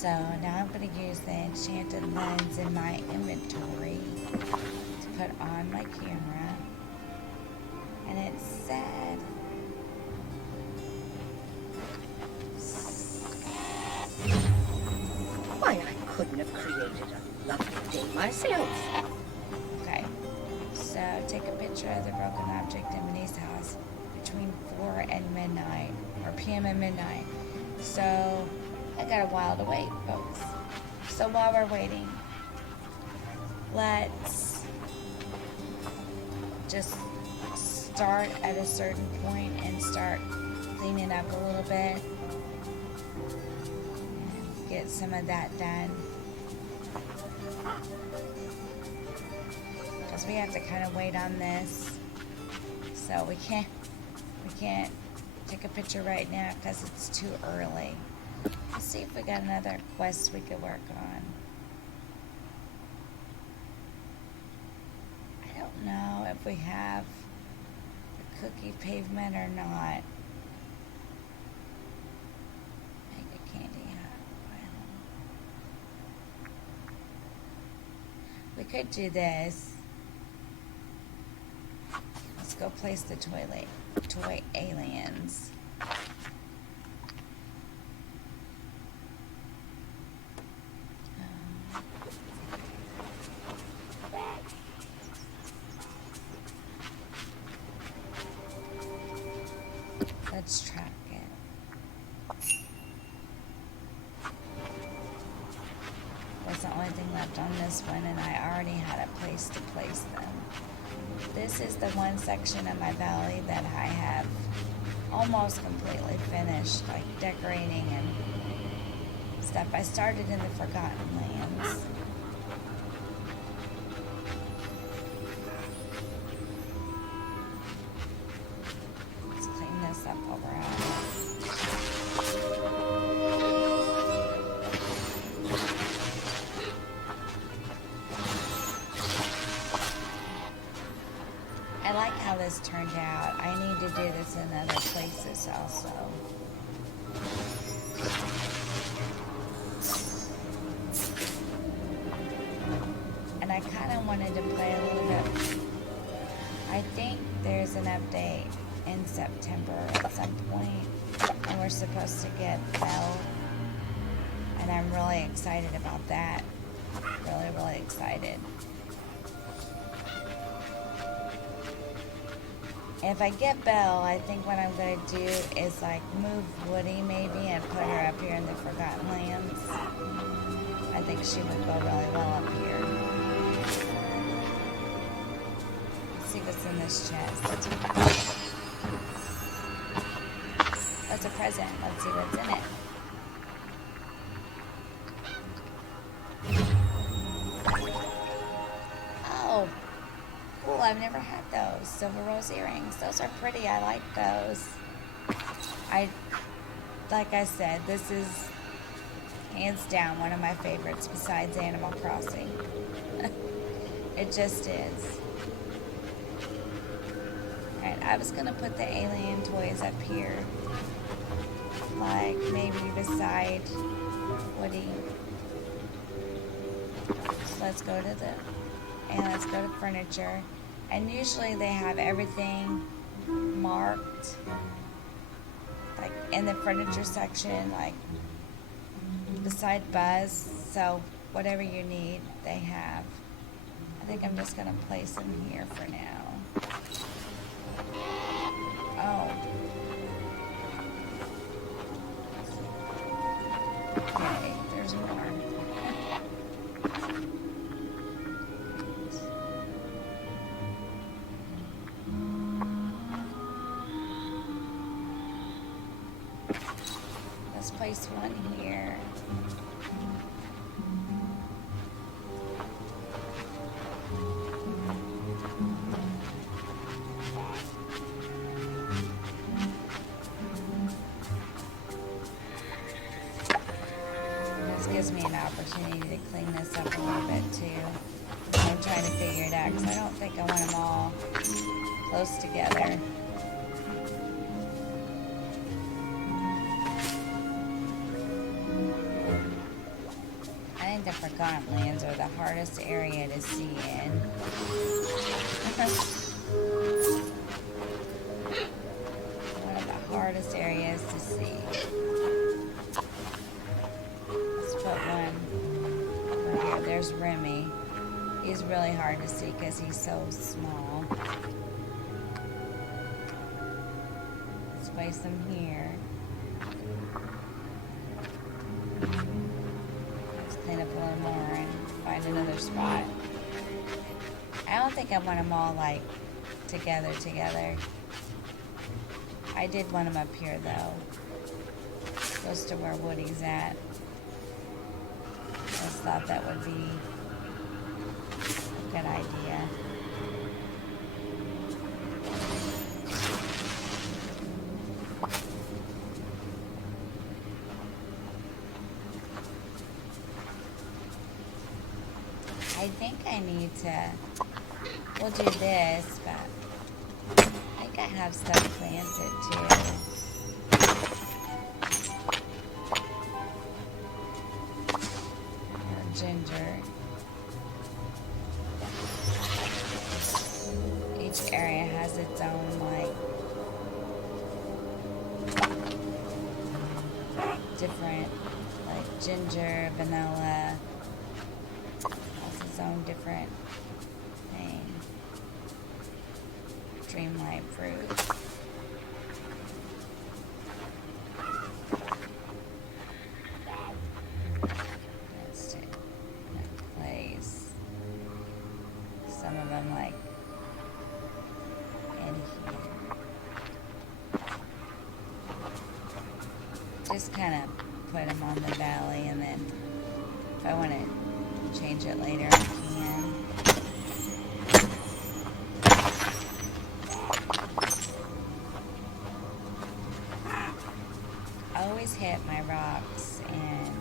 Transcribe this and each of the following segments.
So now I'm going to use the enchanted lens in my inventory to put on my camera. And it said, Why, I couldn't have created a lovely day myself. okay, so take a picture of the broken object in Minnie's house between 4 and midnight, or p.m. and midnight. So I got a while to wait, folks. So while we're waiting, let's just start at a certain point and start cleaning up a little bit. Get some of that done. Because we have to kind of wait on this. So we can't take a picture right now because it's too early. Let's see if we got another quest we could work on. I don't know if we have the cookie pavement or not. Make a candy hat. We could do this. Let's go place the toy aliens. Let's track it. That's the only thing left on this one, and I already had a place to place them. This is the one section of my valley that I have almost completely finished, like decorating and stuff. I started in the Forgotten Lands. Let's clean this up while we're at it. I like how this turned out. I need to do this in other places also. And I kind of wanted to play a little bit. I think there's an update in September at some point, and we're supposed to get Belle. And I'm really excited about that. Really, really excited. If I get Belle, I think what I'm going to do is like move Woody maybe and put her up here in the Forgotten Lands. I think she would go really well up here. Let's see what's in this chest. What's a present? Let's see what's in it. Oh. Cool, I've never had those. Silver rose earrings. Those are pretty. I like those. Like I said, this is hands down one of my favorites besides Animal Crossing. It just is. Alright, I was going to put the alien toys up here. Like maybe beside Woody. So let's go to let's go to furniture. And usually they have everything marked, like in the furniture section, like beside Buzz. So whatever you need, they have. I think I'm just gonna place them here for now. Oh. Okay, there's more. Let's place one here. This gives me an opportunity to clean this up a little bit too. I'm trying to figure it out because I don't think I want them all close together. think the Forgotten Lands are the hardest area to see in. One of the hardest areas to see. Let's put one over here. There's Remy. He's really hard to see because he's so small. Let's place him here. Let's clean up a little more and find another spot. I don't think I want them all like together. I did want them up here though, close to where Woody's at. I just thought that would be a good idea. I think I need to, we'll do this, but I think I have stuff planted too. Ginger. Each area has its own different ginger, vanilla, has its own different thing. Dreamlight fruit. Some of them in here. Just kind of put them on the valley, and then if I want to change it later, I can. I always hit my rocks and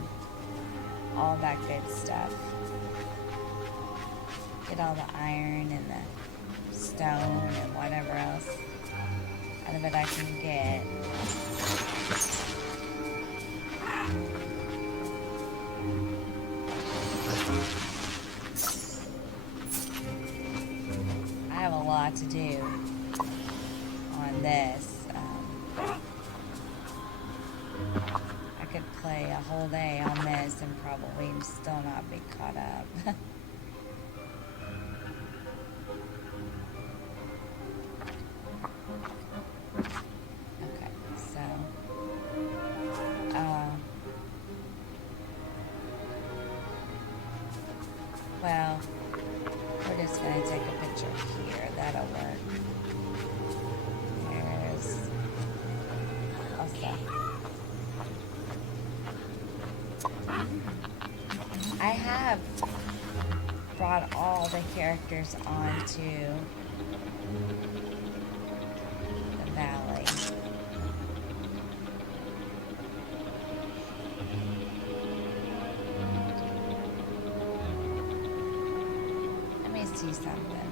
all that good stuff. Get all the iron and the stone and whatever else out of it I can get. I have a lot to do on this. I could play a whole day on this and probably still not be caught up. Well, we're just going to take a picture here. That'll work. There's Elsa. I have brought all the characters onto the valley. See something.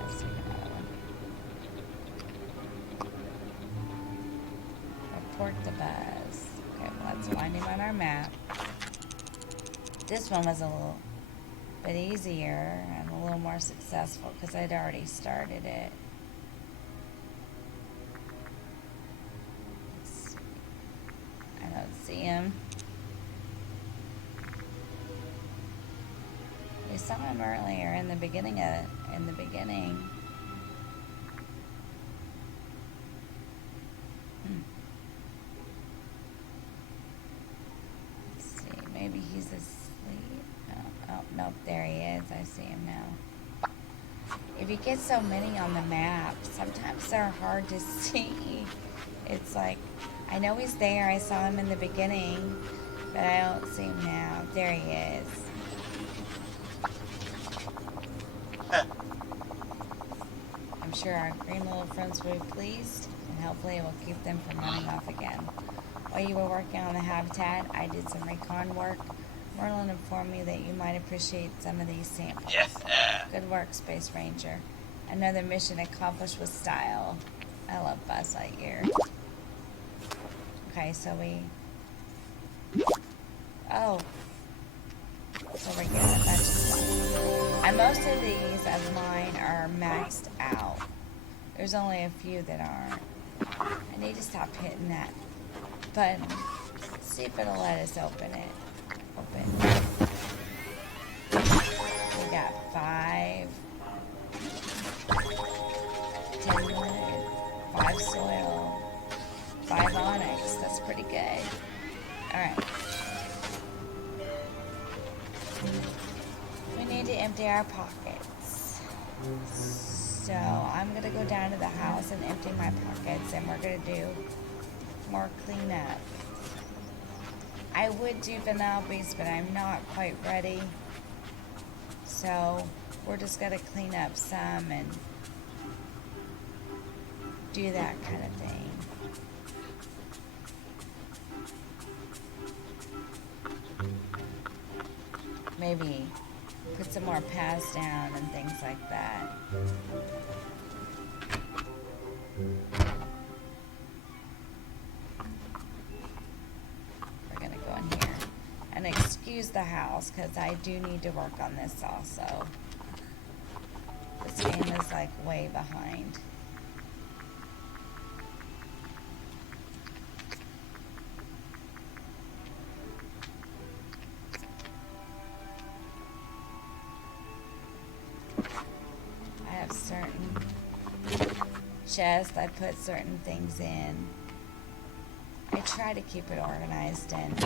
Let's see another one. Report the buzz. Okay, well, let's find him on our map. This one was a little bit easier and a little more successful because I'd already started it. See him. We saw him earlier in the beginning. Let's see. Maybe he's asleep. Oh, nope. There he is. I see him now. If you get so many on the map, sometimes they're hard to see. It's like, I know he's there. I saw him in the beginning, but I don't see him now. There he is. I'm sure our green little friends will be pleased, and hopefully it will keep them from running off again. While you were working on the habitat, I did some recon work. Merlin informed me that you might appreciate some of these samples. Good work, Space Ranger. Another mission accomplished with style. I love Buzz Lightyear. Okay, so we... Oh. So we're getting a bunch of stuff. And most of these of mine are maxed out. There's only a few that aren't. I need to stop hitting that button. See if it'll let us open it. Open. We got 5. 10 wood. 5 soil. 5 onyx. That's pretty good. Alright. We need to empty our pockets. So I'm going to go down to the house and empty my pockets, and we're going to do more cleanup. I would do vanilla beans, but I'm not quite ready. So we're just going to clean up some and do that kind of thing. Maybe put some more paths down and things like that. We're gonna go in here and excuse the house because I do need to work on this also. This game is like way behind. I have certain chests I put certain things in. I try to keep it organized, and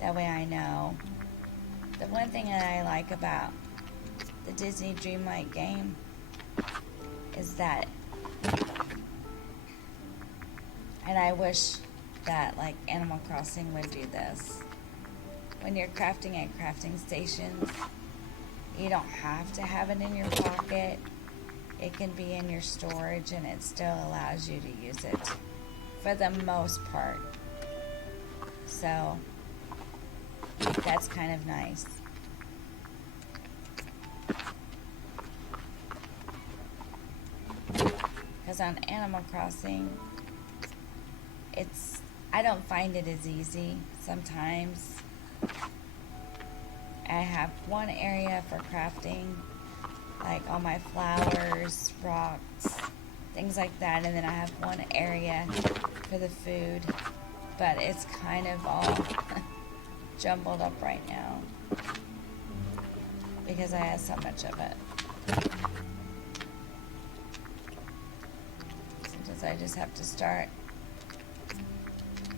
that way I know. The one thing that I like about the Disney Dreamlight game is that, and I wish that like Animal Crossing would do this. When you're crafting at crafting stations, you don't have to have it in your pocket. It can be in your storage, and it still allows you to use it for the most part. So that's kind of nice. Because on Animal Crossing, I don't find it as easy sometimes. I have one area for crafting, like all my flowers, rocks, things like that, and then I have one area for the food, but it's kind of all jumbled up right now because I have so much of it. Sometimes I just have to start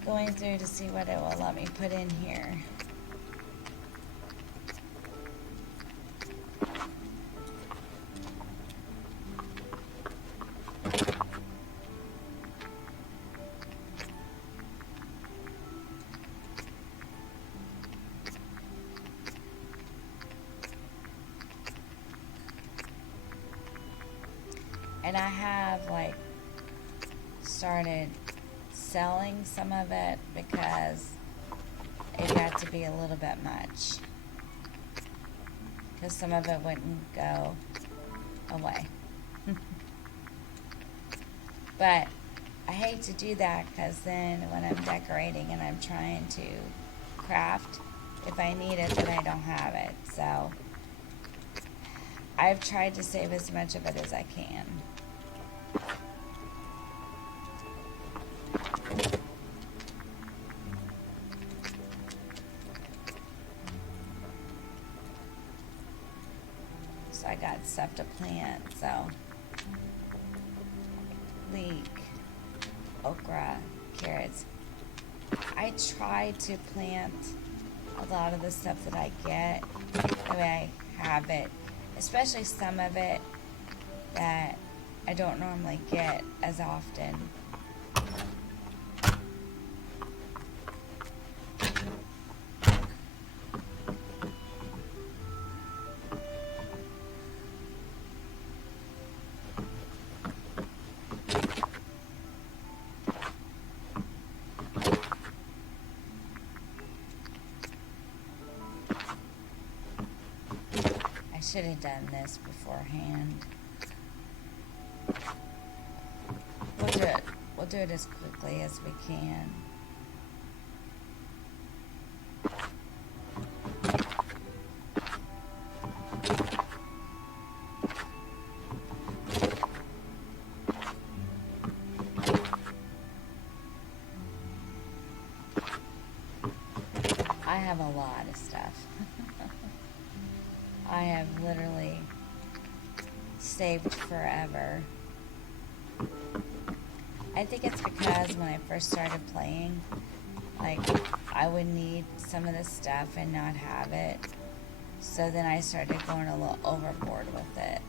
going through to see what it will let me put in here. And I have like started selling some of it because it got to be a little bit much. Because some of it wouldn't go away. But I hate to do that because then when I'm decorating and I'm trying to craft, if I need it, then I don't have it. So I've tried to save as much of it as I can. So I got stuff to plant, so leek, okra, carrots. I try to plant a lot of the stuff that I get the way I have it, especially some of it that I don't normally get as often. I should have done this beforehand. We'll do it. We'll do it as quickly as we can. I have a lot of stuff. I have literally saved forever. I think it's because when I first started playing, like, I would need some of this stuff and not have it. So then I started going a little overboard with it.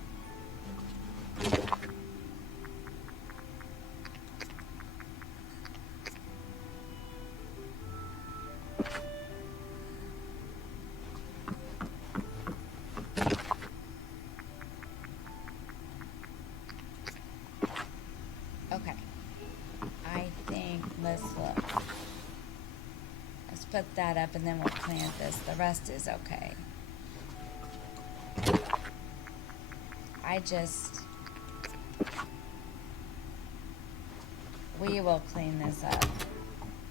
Okay. I think, let's look. Let's put that up and then we'll plant this. The rest is okay. We will clean this up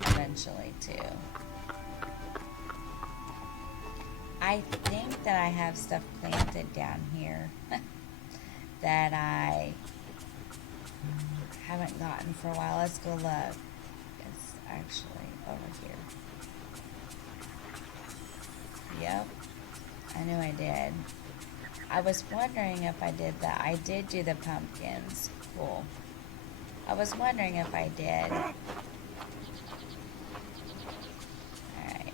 eventually too. I think that I have stuff planted down here that I haven't gotten for a while. Let's go look. It's actually over here. Yep, I knew I did. I was wondering if I did that. I did do the pumpkins. Cool. I was wondering if I did. Alright.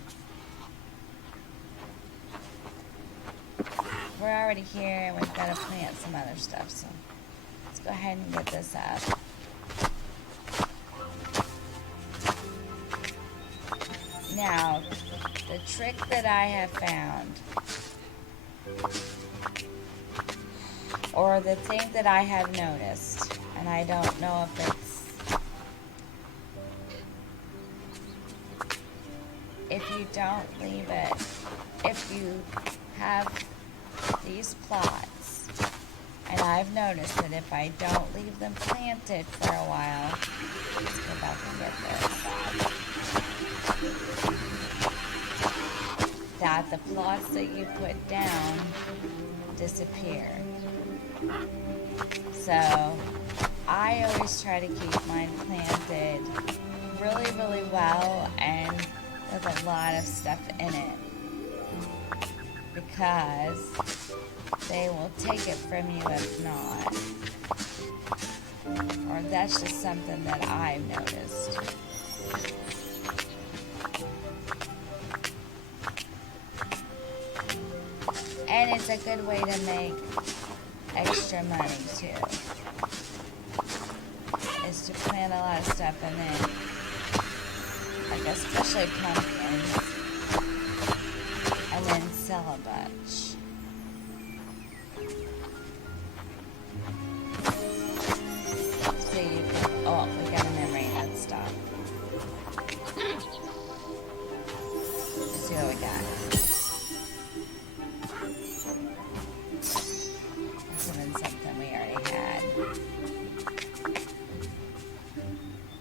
We're already here and we've got to plant some other stuff, so let's go ahead and get this up. Now, the trick that I have found, or the thing that I have noticed, and I don't know if you don't leave it, if you have these plots, and I've noticed that if I don't leave them planted for a while, let's go back and get this, that the plots that you put down disappear. So I always try to keep mine planted really, really well and with a lot of stuff in it, because they will take it from you if not. Or that's just something that I've noticed. And it's a good way to make extra money too. Is to plant a lot of stuff and then, like especially pumpkins, and then sell a bunch. So you can, oh, we got a memory, let's stop. Let's see what we got. Something we already had.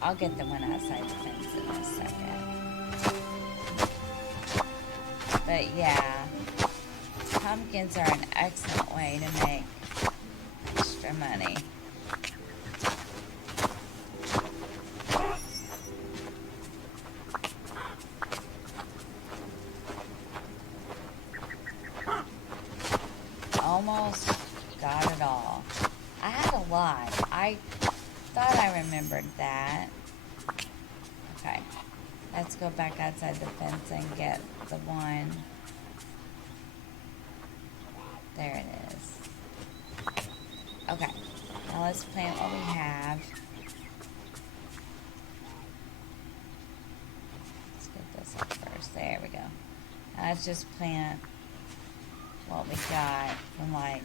I'll get the one outside the fence in a second. But yeah, pumpkins are an excellent way to make extra money. Almost got it all. I had a lot. I thought I remembered that. Okay. Let's go back outside the fence and get the one. There it is. Okay. Now let's plant what we have. Let's get this up first. There we go. Now let's just plant what we got from like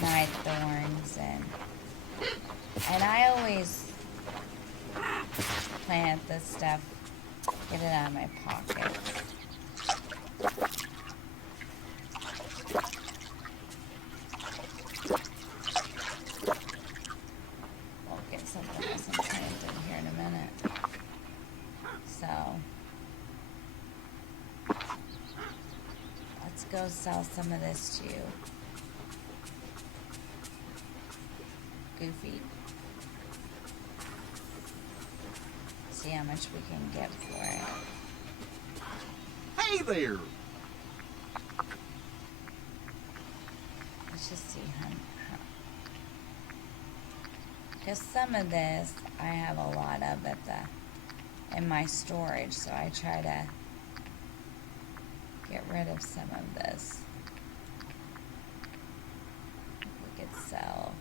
night thorns and I always plant this stuff, get it out of my pocket. We'll get something else I'm planting here in a minute. So let's go sell some of this to Goofy. See how much we can get for it. Hey there! Let's just see how. Because some of this I have a lot of in my storage, so I try to get rid of some of this. We could sell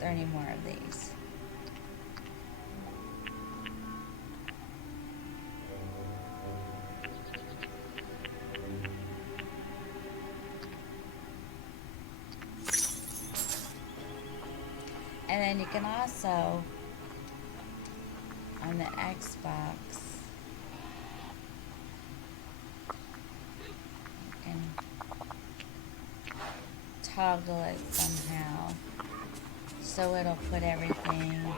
30 more of these. And then you can also, on the Xbox, you can toggle it somehow so it'll put everything,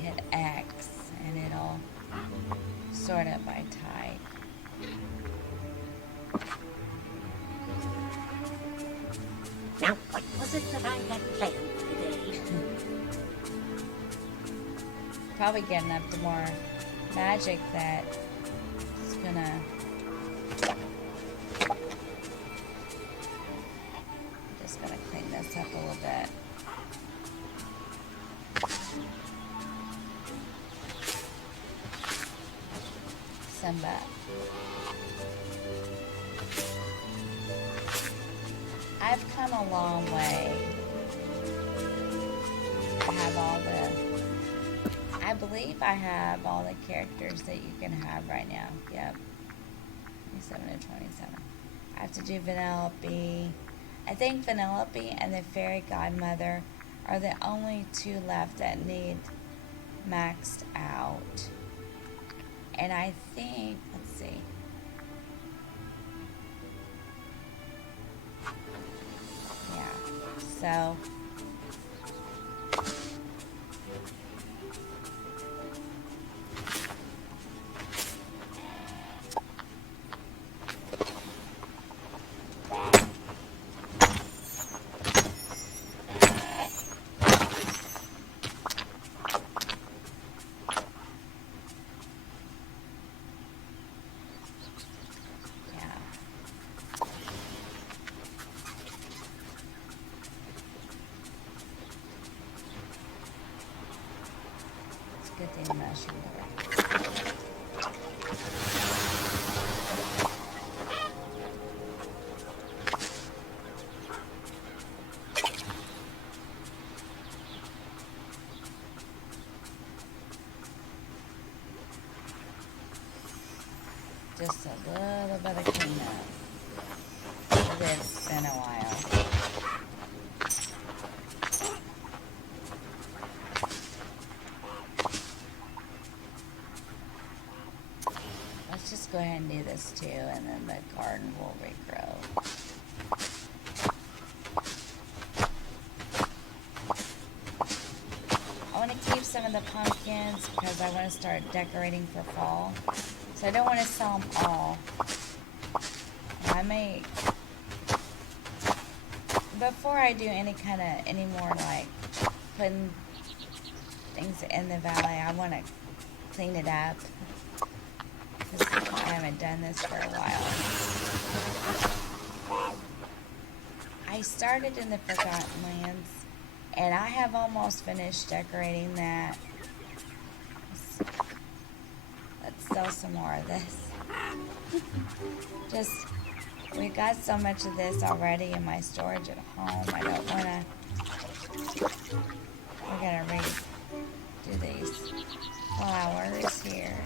hit X, and it'll sort it by type. Now, what was it that I had planned today? Probably getting up to more magic that is gonna just gonna clean this up a little bit. Simba. I've come a long way. I believe I have all the characters that you can have right now. Yep. 27 to 27. I have to do Vanellope. I think Vanellope and the Fairy Godmother are the only two left that need maxed out. And I think, let's see. Yeah. So good thing mushroom work. Just a little bit of cleanup. It's been a while. Just go ahead and do this too, and then the garden will regrow. I want to keep some of the pumpkins because I want to start decorating for fall. So I don't want to sell them all. I may, before I do any more like putting things in the valley, I want to clean it up. I haven't done this for a while. I started in the Forgotten Lands, and I have almost finished decorating that. Let's sell some more of this. We got so much of this already in my storage at home. I don't want to. We're going to redo these flowers here.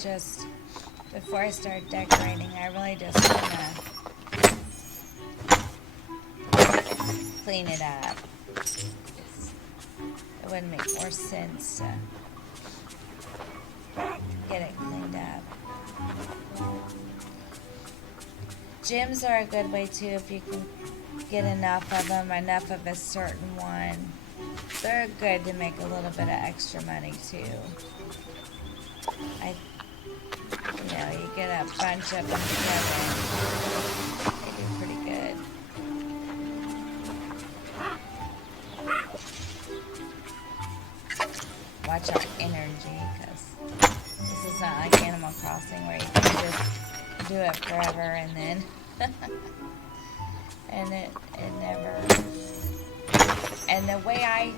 Just before I start decorating, I really just want to clean it up. It would make more sense to get it cleaned up. Gyms are a good way too if you can get enough of them, enough of a certain one. They're good to make a little bit of extra money too. You get a bunch of them together, they do pretty good. Watch our energy, because this is not like Animal Crossing where you can just do it forever and then and it never. And the way I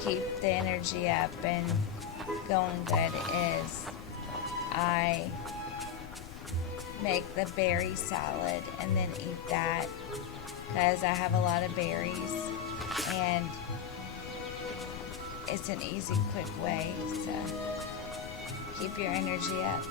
keep the energy up and going good is I make the berry salad and then eat that, because I have a lot of berries and it's an easy, quick way to keep your energy up.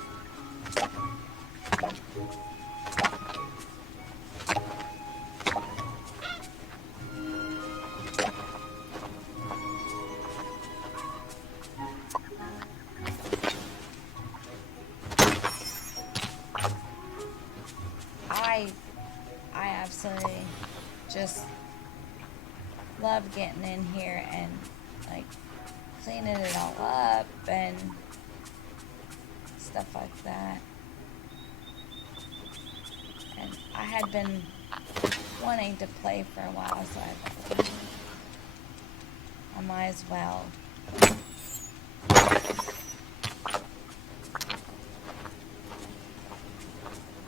I absolutely just love getting in here and like cleaning it all up and stuff like that. And I had been wanting to play for a while, so I might as well.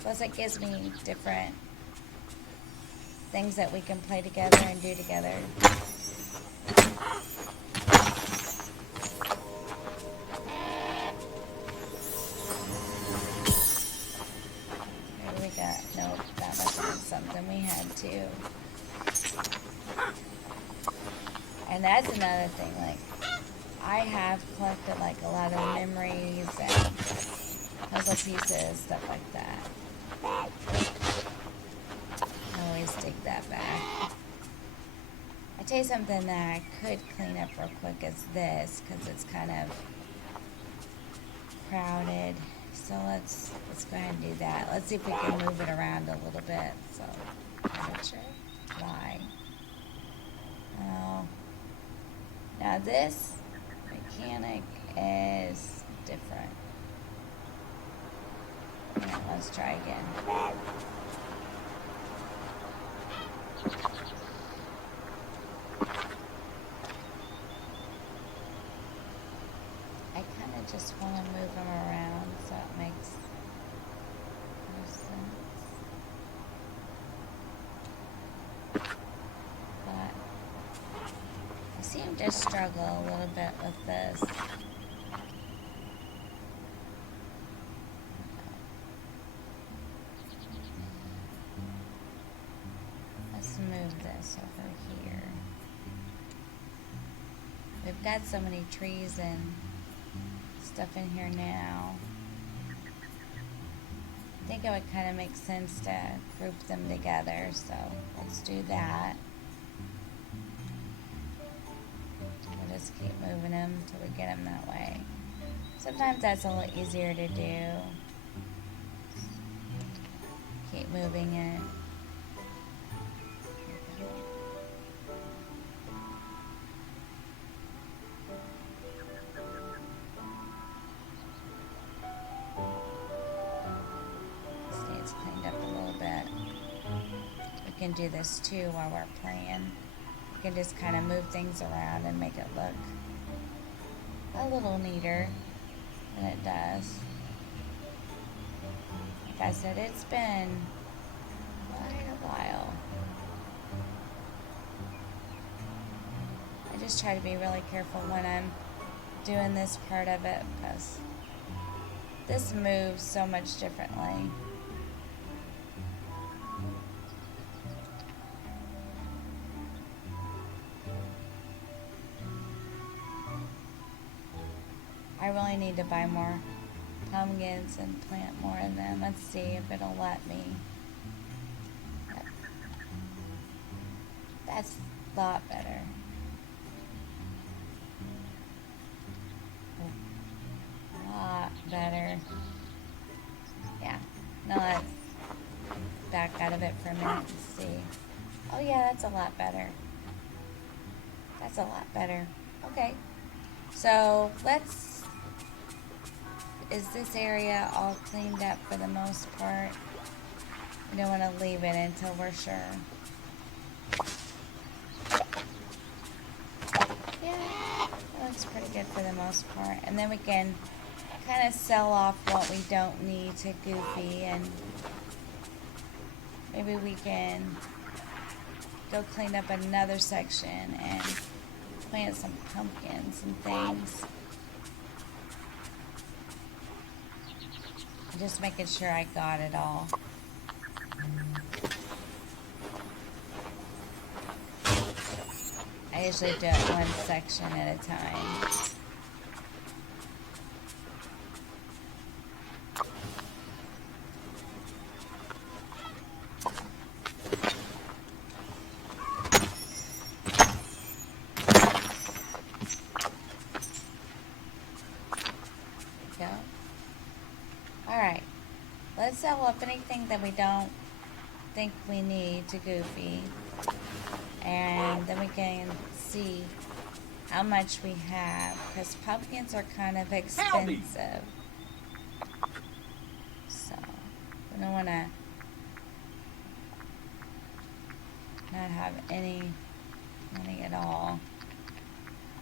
Plus it gives me different things that we can play together and do together. Maybe we got, nope, that must have been something we had too. And that's another thing, like, I have collected like a lot of memories and puzzle pieces, stuff like that. I always take that back. I tell you something that I could clean up real quick is this, because it's kind of crowded. So let's go ahead and do that. Let's see if we can move it around a little bit. So why? Oh, now this mechanic is different. Yeah, let's try again. I kind of just want to move them around so it makes more sense. But I seem to struggle a little bit with this. Let's move this over here. We've got so many trees and stuff in here now. I think it would kind of make sense to group them together, so let's do that. We'll just keep moving them until we get them that way. Sometimes that's a little easier to do. Keep moving it. We can do this too while we're playing. We can just kind of move things around and make it look a little neater than it does. Like I said, it's been quite a while. I just try to be really careful when I'm doing this part of it, because this moves so much differently. I really need to buy more pumpkins and plant more of them. Let's see if it'll let me. That's a lot better. A lot better. Yeah. No, let's back out of it for a minute and see. Oh yeah, that's a lot better. That's a lot better. Okay. So is this area all cleaned up for the most part? We don't want to leave it until we're sure. Yeah, that looks pretty good for the most part. And then we can kind of sell off what we don't need to Goofy, and maybe we can go clean up another section and plant some pumpkins and things. Just making sure I got it all. I usually do it one section at a time. Go. Alright. Let's sell up anything that we don't think we need to Goofy. And then we can see how much we have, because pumpkins are kind of expensive. So we don't want to not have any money at all.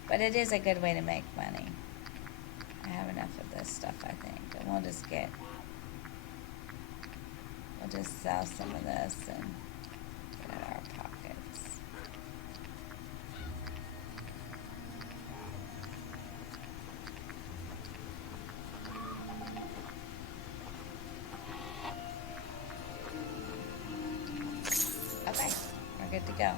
But it is a good way to make money. I have enough of this stuff, I think. And we'll just sell some of this and get it out of our pockets. Okay, we're good to go.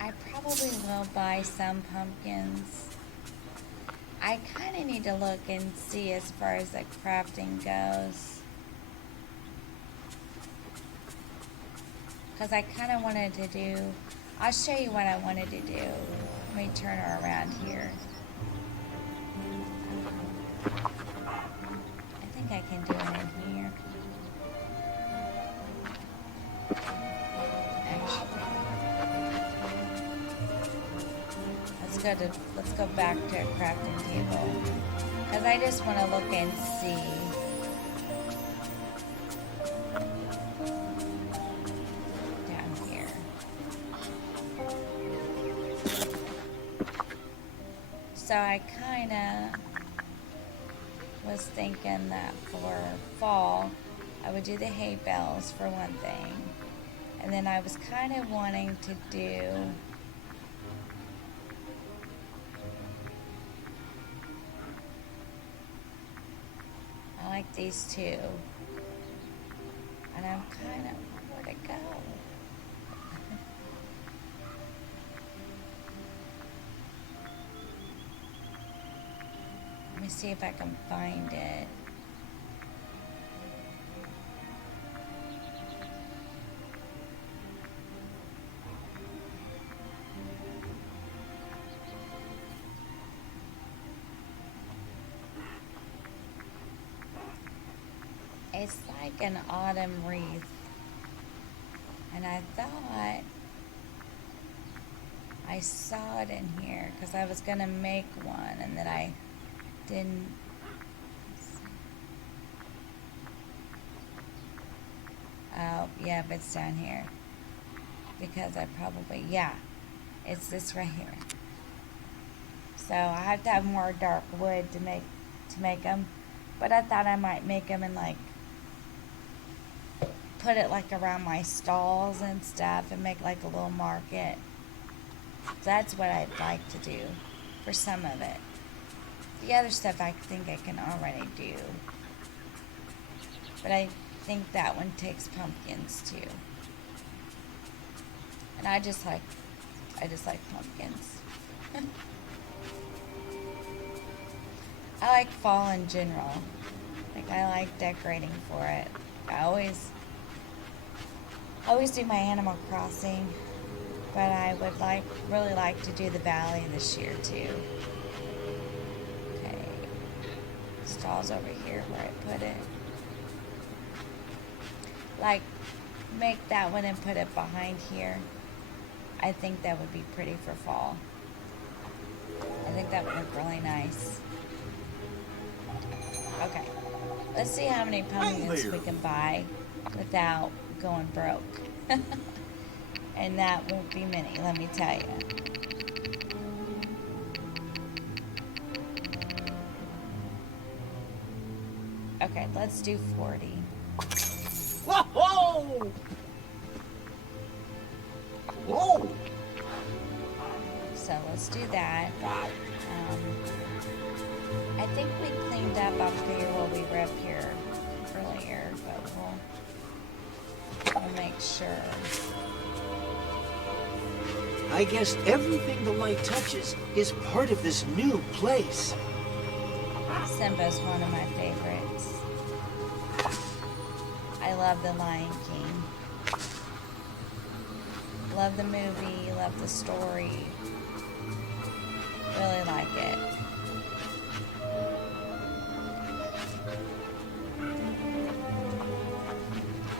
I probably will buy some pumpkins. I kind of need to look and see as far as the crafting goes. Because I kind of wanted to do, I'll show you what I wanted to do. Let me turn her around here. I think I can do it in here. Actually. Let's go back to a crafting table. Because I just want to look and see. Down here. So I kind of was thinking that for fall, I would do the hay bales for one thing. And then I was kind of wanting to do like these two, and I'm kind of where to go. Let me see if I can find it. It's like an autumn wreath, and I thought I saw it in here because I was gonna make one, and then I didn't. Oh, yeah, but it's down here because I probably, yeah, it's this right here. So I have to have more dark wood to make them, but I thought I might make them in like. Put it like around my stalls and stuff and make like a little market. That's what I'd like to do for some of it. The other stuff I think I can already do. But I think that one takes pumpkins too. And I just like pumpkins. I like fall in general. Like I like decorating for it. I always I always do my Animal Crossing, but I would really like to do the Valley this year too. Okay, stalls over here where I put it. Like, make that one and put it behind here. I think that would be pretty for fall. I think that would look really nice. Okay, let's see how many pumpkins we can buy without going broke. And that won't be many, let me tell you. Okay, let's do 40. Whoa! Whoa! So let's do that. I think we cleaned up here while we were up here earlier, but we'll make sure. I guess everything the light touches is part of this new place. Simba's one of my favorites. I love The Lion King. Love the movie, love the story. Really like it.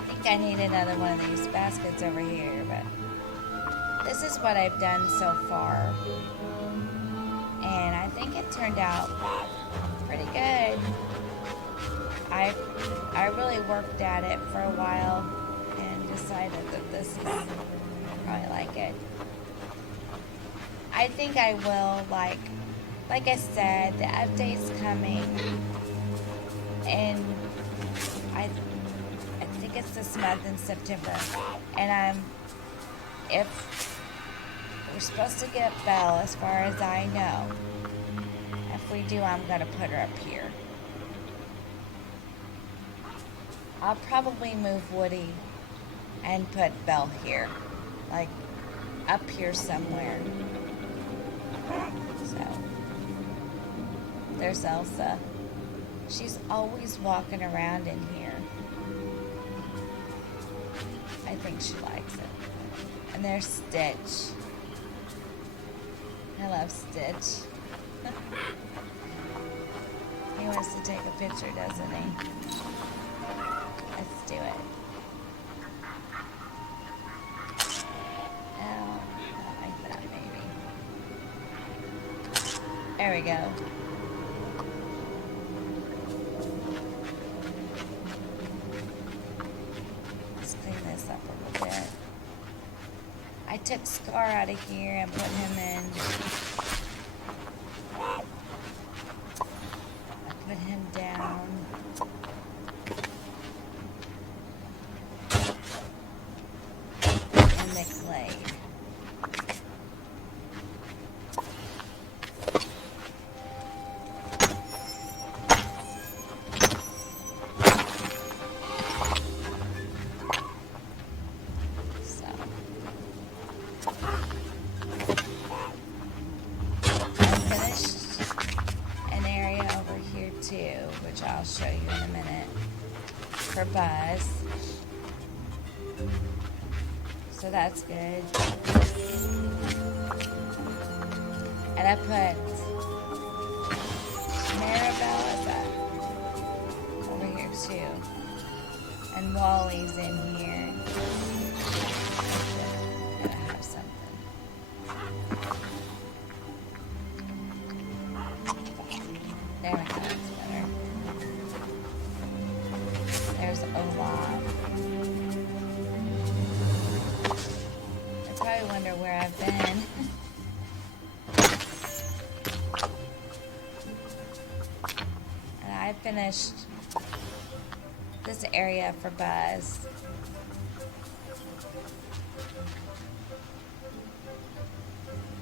I think I need another one of these baskets over here, but this is what I've done so far. And I think it turned out pretty good. I really worked at it for a while and decided that this is probably like it. I think I will, like I said, the update's coming, and I think it's this month in September, and if we're supposed to get Belle, as far as I know. If we do, I'm gonna put her up here. I'll probably move Woody and put Belle here, like up here somewhere. So there's Elsa. She's always walking around in here. I think she likes it. And there's Stitch. I love Stitch. He wants to take a picture, doesn't he? Let's do it. Oh, not like that, maybe. There we go. Let's clean this up a little bit. I took Scar out of here and put him in. I put him down. In the clay. Which I'll show you in a minute, for Buzz. So that's good. And I put Maribel over here too. And Wally's in here. Gotta have something. There we go. There's Olaf. I probably wonder where I've been. And I finished this area for Buzz.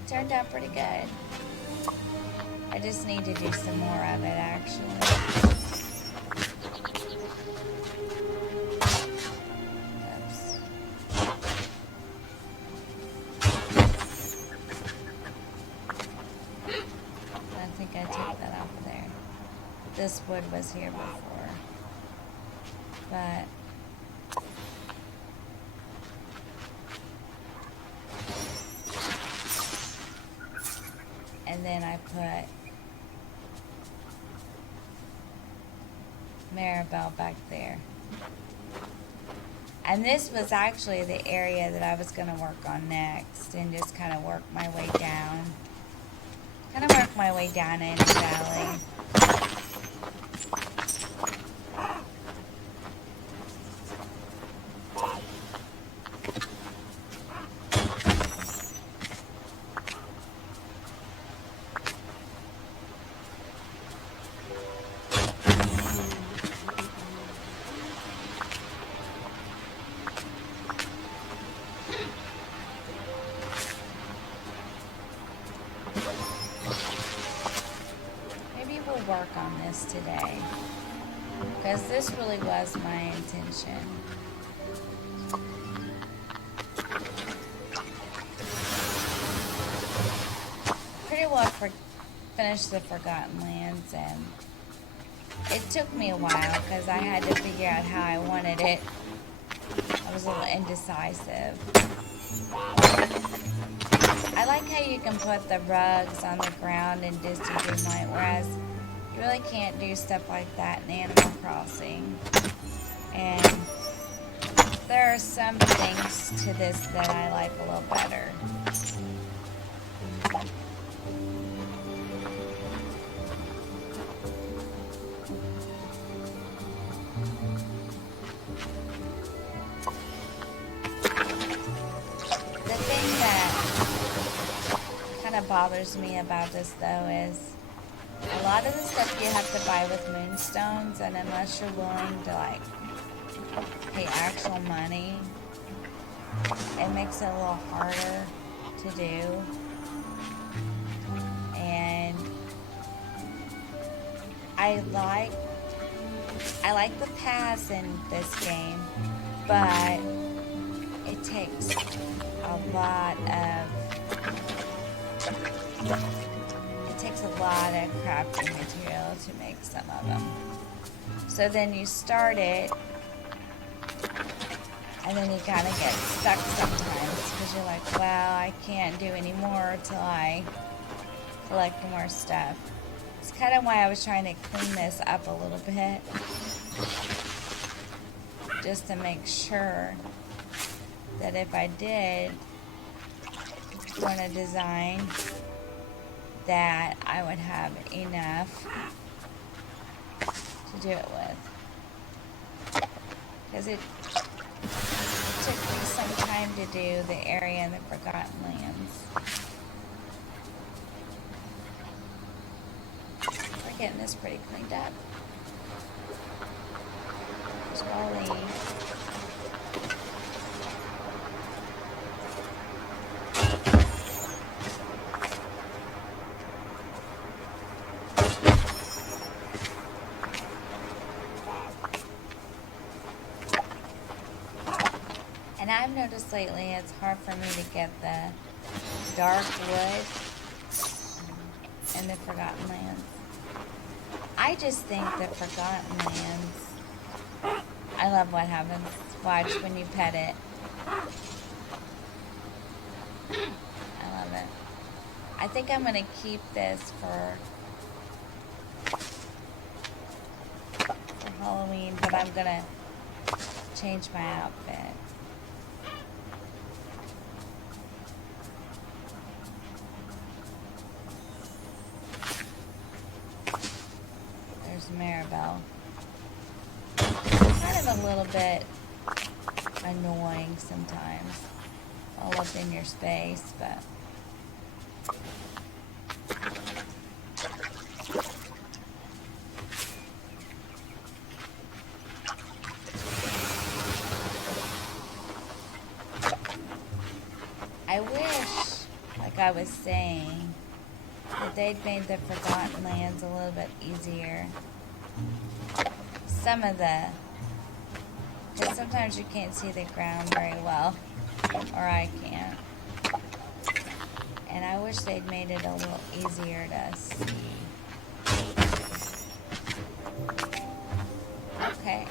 Turned out pretty good. I just need to do some more of it, actually. This wood was here before, but And then I put Maribel back there. And this was actually the area that I was going to work on next and just kind of work my way down. Kind of work my way down into the valley. Work on this today because this really was my intention. Pretty well finished the Forgotten Lands, and it took me a while because I had to figure out how I wanted it. I was a little indecisive. I like how you can put the rugs on the ground in Disney Dreamlight, whereas you really can't do stuff like that in Animal Crossing. And there are some things to this that I like a little better. The thing that kind of bothers me about this though is a lot of the stuff you have to buy with moonstones, and unless you're willing to like pay actual money, it makes it a little harder to do. And I like the paths in this game, but it takes a lot of crafting material to make some of them. So then you start it, and then you kind of get stuck sometimes because you're like, well, I can't do any more till I collect more stuff. It's kind of why I was trying to clean this up a little bit, just to make sure that if I did want to design, that I would have enough to do it with. Because it took me some time to do the area in the Forgotten Lands. We're getting this pretty cleaned up. There's Wally. And I've noticed lately it's hard for me to get the dark wood in the Forgotten Lands. I just think the Forgotten Lands, I love what happens. Watch when you pet it. I love it. I think I'm going to keep this for Halloween, but I'm going to change my outfit. Maribel. Kind of a little bit annoying sometimes, all up in your space, but I wish, like I was saying, that they'd made the Forgotten Lands a little bit easier. Some of because sometimes you can't see the ground very well, or I can't. And I wish they'd made it a little easier to see. Okay.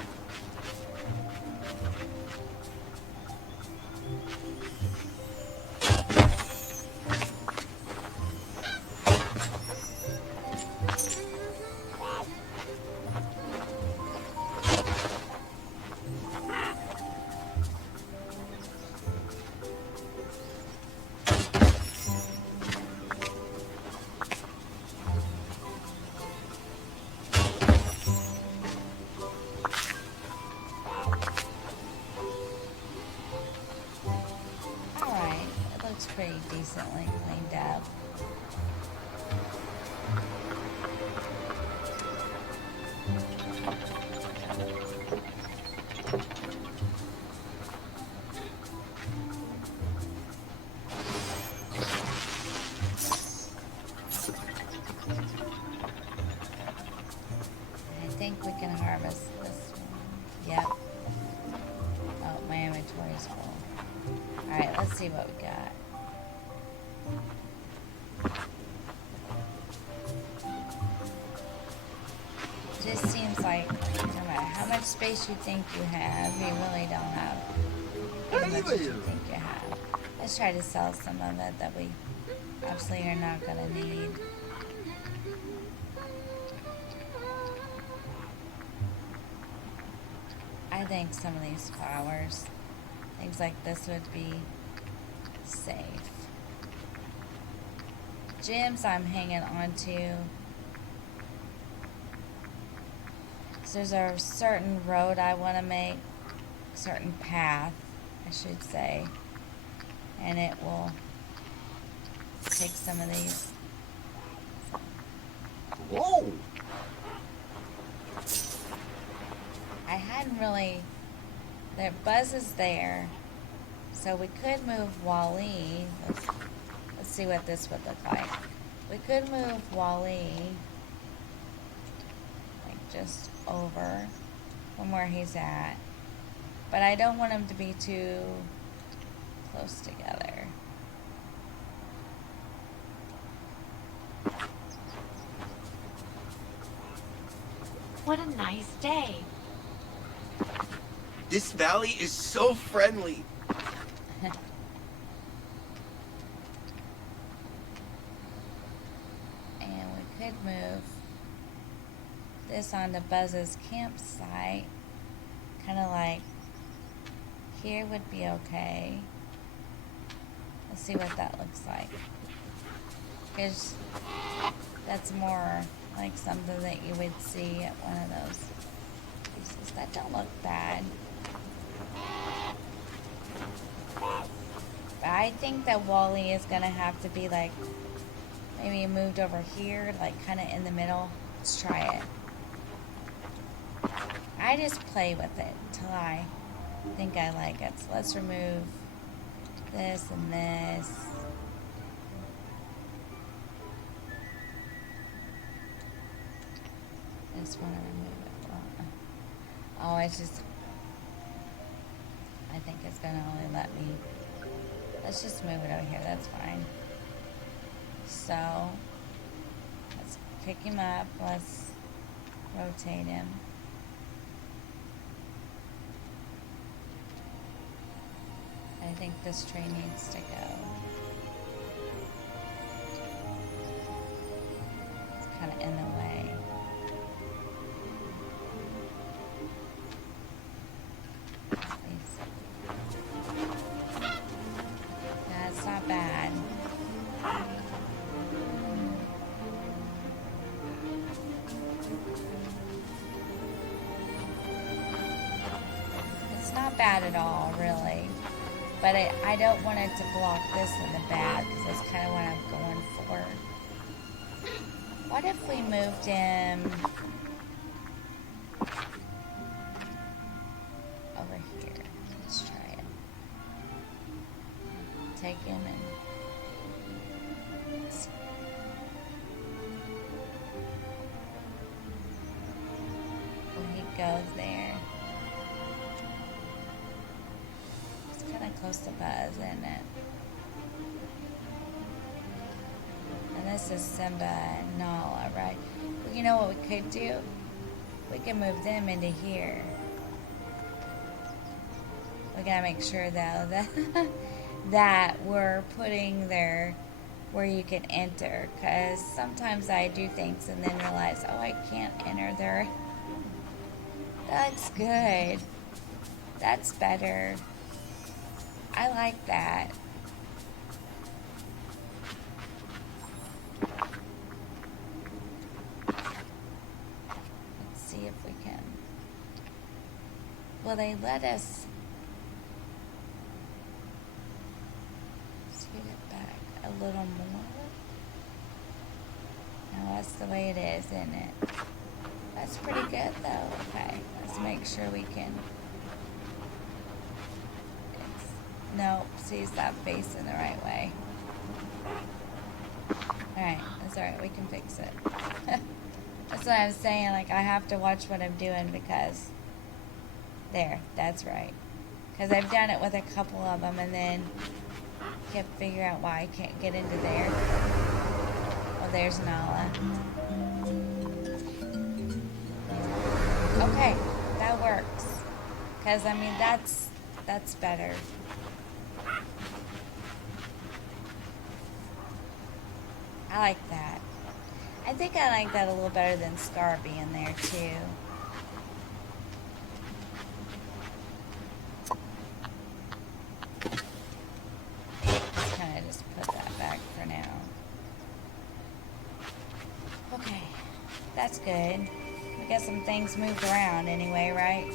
pretty decently cleaned up. I think we can harvest this one. Yep. Oh, my inventory's full. Alright, let's see what we got. Just seems like no matter how much space you think you have, you really don't have as much as you think you have. Let's try to sell some of it that we absolutely are not going to need. I think some of these flowers, things like this would be safe. Gems I'm hanging on to. So there's a certain road I want to make, certain path, I should say, and it will take some of these. Whoa! I hadn't really, the buzz is there, so we could move Wally. Let's see what this would look like. We could move Wally, like just over from where he's at, but I don't want him to be too close together. What a nice day. This valley is so friendly. And we could move this onto Buzz's campsite. Kind of like here would be okay. Let's see what that looks like. Because that's more like something that you would see at one of those pieces. That don't look bad. But I think that Wally is going to have to be like maybe moved over here, like kind of in the middle. Let's try it. I just play with it until I think I like it. So let's remove this and this. I just want to remove it. Oh, it's just, I think it's going to only let me, let's just move it over here. That's fine. So, let's pick him up. Let's rotate him. I think this tree needs to go. It's kind of in the way. That's not bad. It's not bad at all, really. But I don't want it to block this in the back, because that's kind of what I'm going for. What if we moved him over here? Let's try it. Take him and when he goes there. Close to Buzz, isn't it? And this is Simba and Nala, right? Well, you know what we could do? We can move them into here. We gotta make sure though that that we're putting there where you can enter, because sometimes I do things and then realize, oh, I can't enter there. That's good. That's better. I like that. Let's see if we can. Will they let us scoot it little more. No, that's the way it is, isn't it? That's pretty good though. Okay, let's make sure we can. Nope, sees that face in the right way. Alright, that's alright, we can fix it. That's what I'm saying, like I have to watch what I'm doing because there, that's right. Because I've done it with a couple of them and then can't figure out why I can't get into there. Oh, there's Nala. Okay, that works. Because, I mean, that's better. I like that. I think I like that a little better than Scar being there, too. Kind of just put that back for now. Okay, that's good. We got some things moved around anyway, right?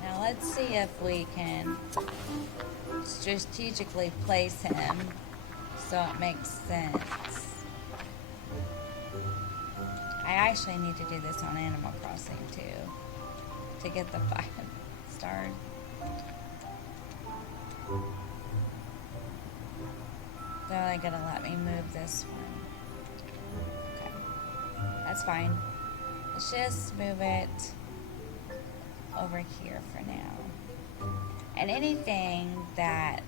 Now let's see if we can strategically place him so it makes sense. I actually need to do this on Animal Crossing too to get the 5 stars. They're only gonna let me move this one. Okay, that's fine. Let's just move it over here for now. And anything that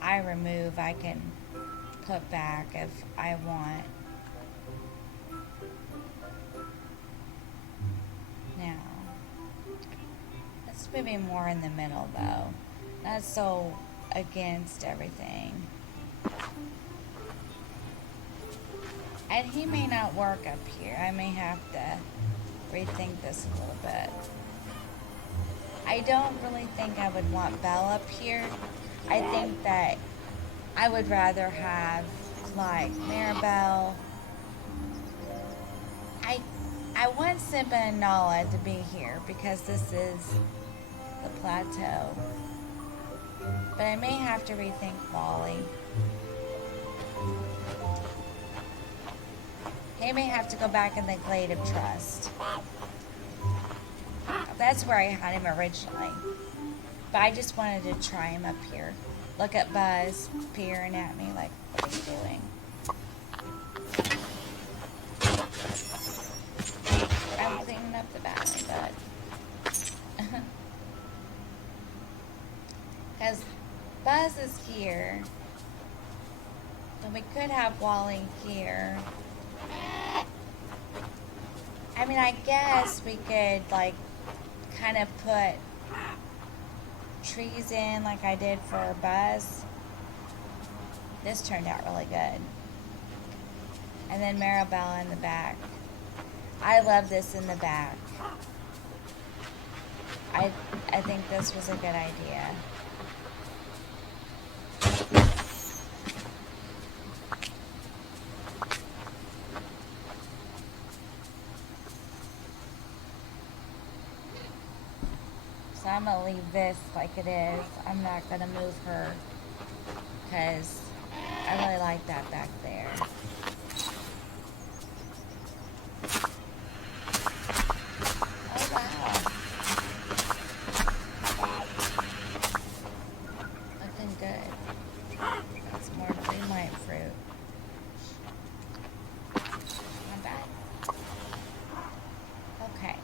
I remove, I can put back if I want. Now, let's move him more in the middle though. Not so against everything. And he may not work up here. I may have to rethink this a little bit. I don't really think I would want Belle up here. I think that I would rather have like Maribel. I want Simba and Nala to be here because this is the plateau. But I may have to rethink Wally. He may have to go back in the Glade of Trust. That's where I had him originally. But I just wanted to try him up here. Look at Buzz peering at me like, what are you doing? I'm cleaning up the battery, but... Because Buzz is here. And we could have Wally here. I mean, I guess we could, like, kind of put trees in like I did for Buzz. This turned out really good. And then Maribel in the back. I love this in the back. I think this was a good idea. So I'm going to leave this like it is. I'm not going to move her because I really like that back there. Oh, wow. Looking good. That's more green light fruit. Not bad. Okay.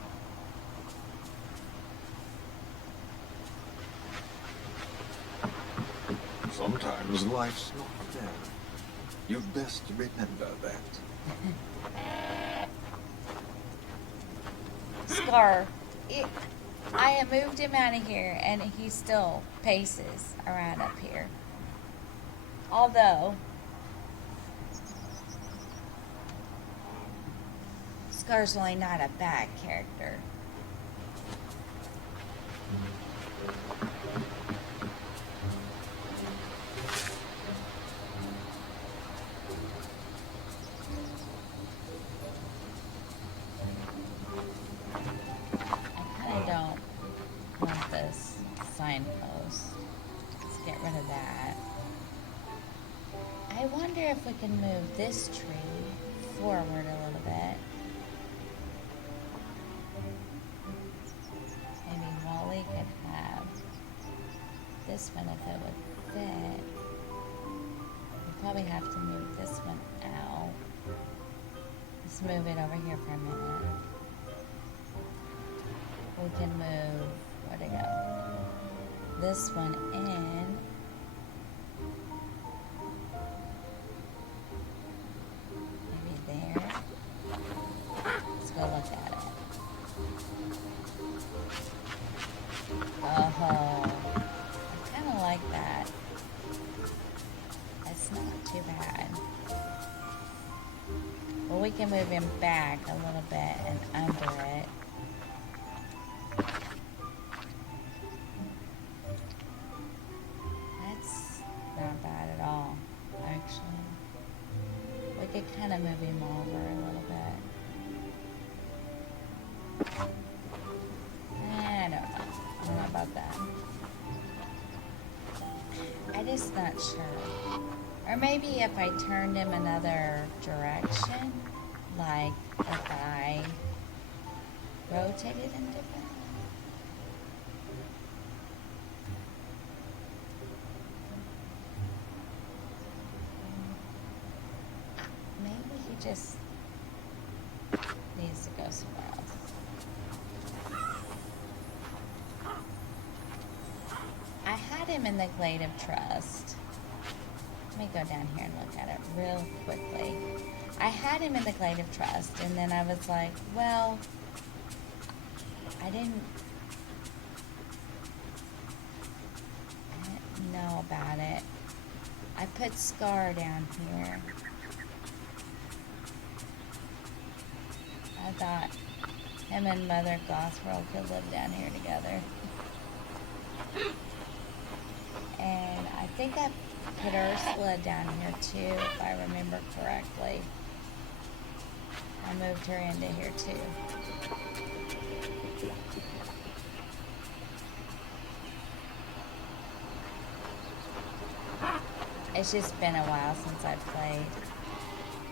Sometimes life's not fair. You've best remember that. Scar. I have moved him out of here and he still paces around up here. Although Scar's really not a bad character. wonder if we can move this tree forward a little bit. Maybe Wally could have this one if it would fit. We probably have to move this one out. Let's move it over here for a minute. We can move, where'd it go? This one in. Maybe there. Let's go look at it. Oh, I kind of like that. That's not too bad. Well, we can move him back a little bit and under it. That's not bad at all, actually. We could kind of move him over a little bit. I don't know. I don't know about that. I'm just not sure. Or maybe if I turned him another direction, like if I rotated him differently. Maybe he just needs to go somewhere else. I had him in the Glade of Trust. Let me go down here and look at it real quickly. I had him in the Glade of Trust, and then I was like, well, I didn't know about it. I put Scar down here. I thought him and Mother Gothel could live down here together. And I think I put Ursula down here too, if I remember correctly. I moved her into here too. It's just been a while since I played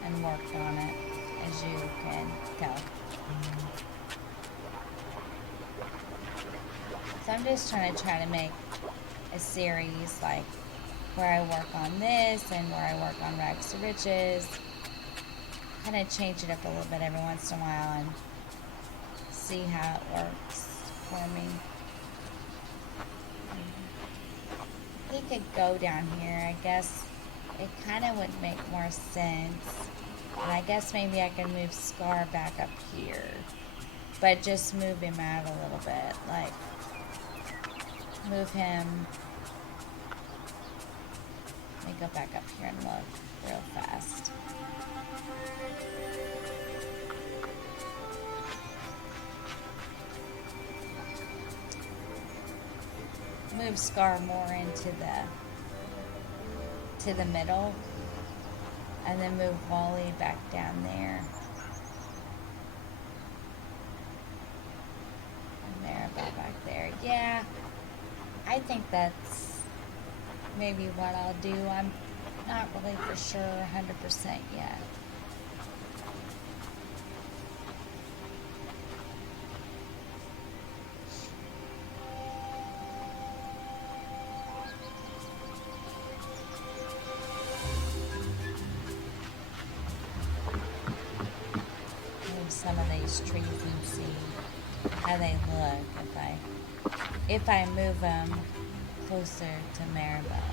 and worked on it, as you can tell. So I'm just trying to make a series like where I work on this and where I work on Rags to Riches. Kind of change it up a little bit every once in a while and see how it works for me. He could go down here. I guess it kind of would make more sense. And I guess maybe I can move Scar back up here. But just move him out a little bit. Like, move him. Let me go back up here and look real fast. Move Scar more into the middle, and then move Wally back down there. And Maribel back there. Yeah, I think that's maybe what I'll do. I'm not really for sure 100% yet. Move some of these trees and see how they look if I move them closer to Maribel.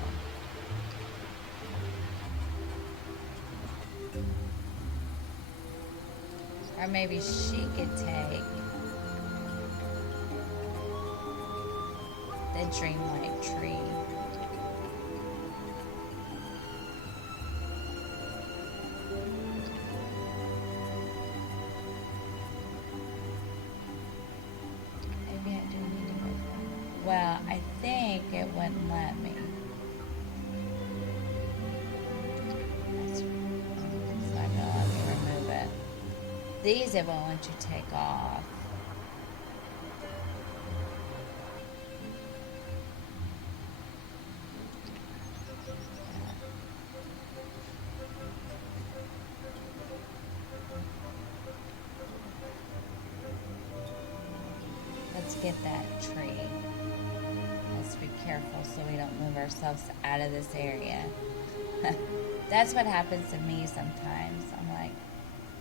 Or maybe she could take the dreamlight tree. Maybe I do need to move her. Well, I think it wouldn't let me. It's not gonna let me remove it. These it won't let you take off. get that tree. Let's be careful so we don't move ourselves out of this area. That's what happens to me sometimes. I'm like,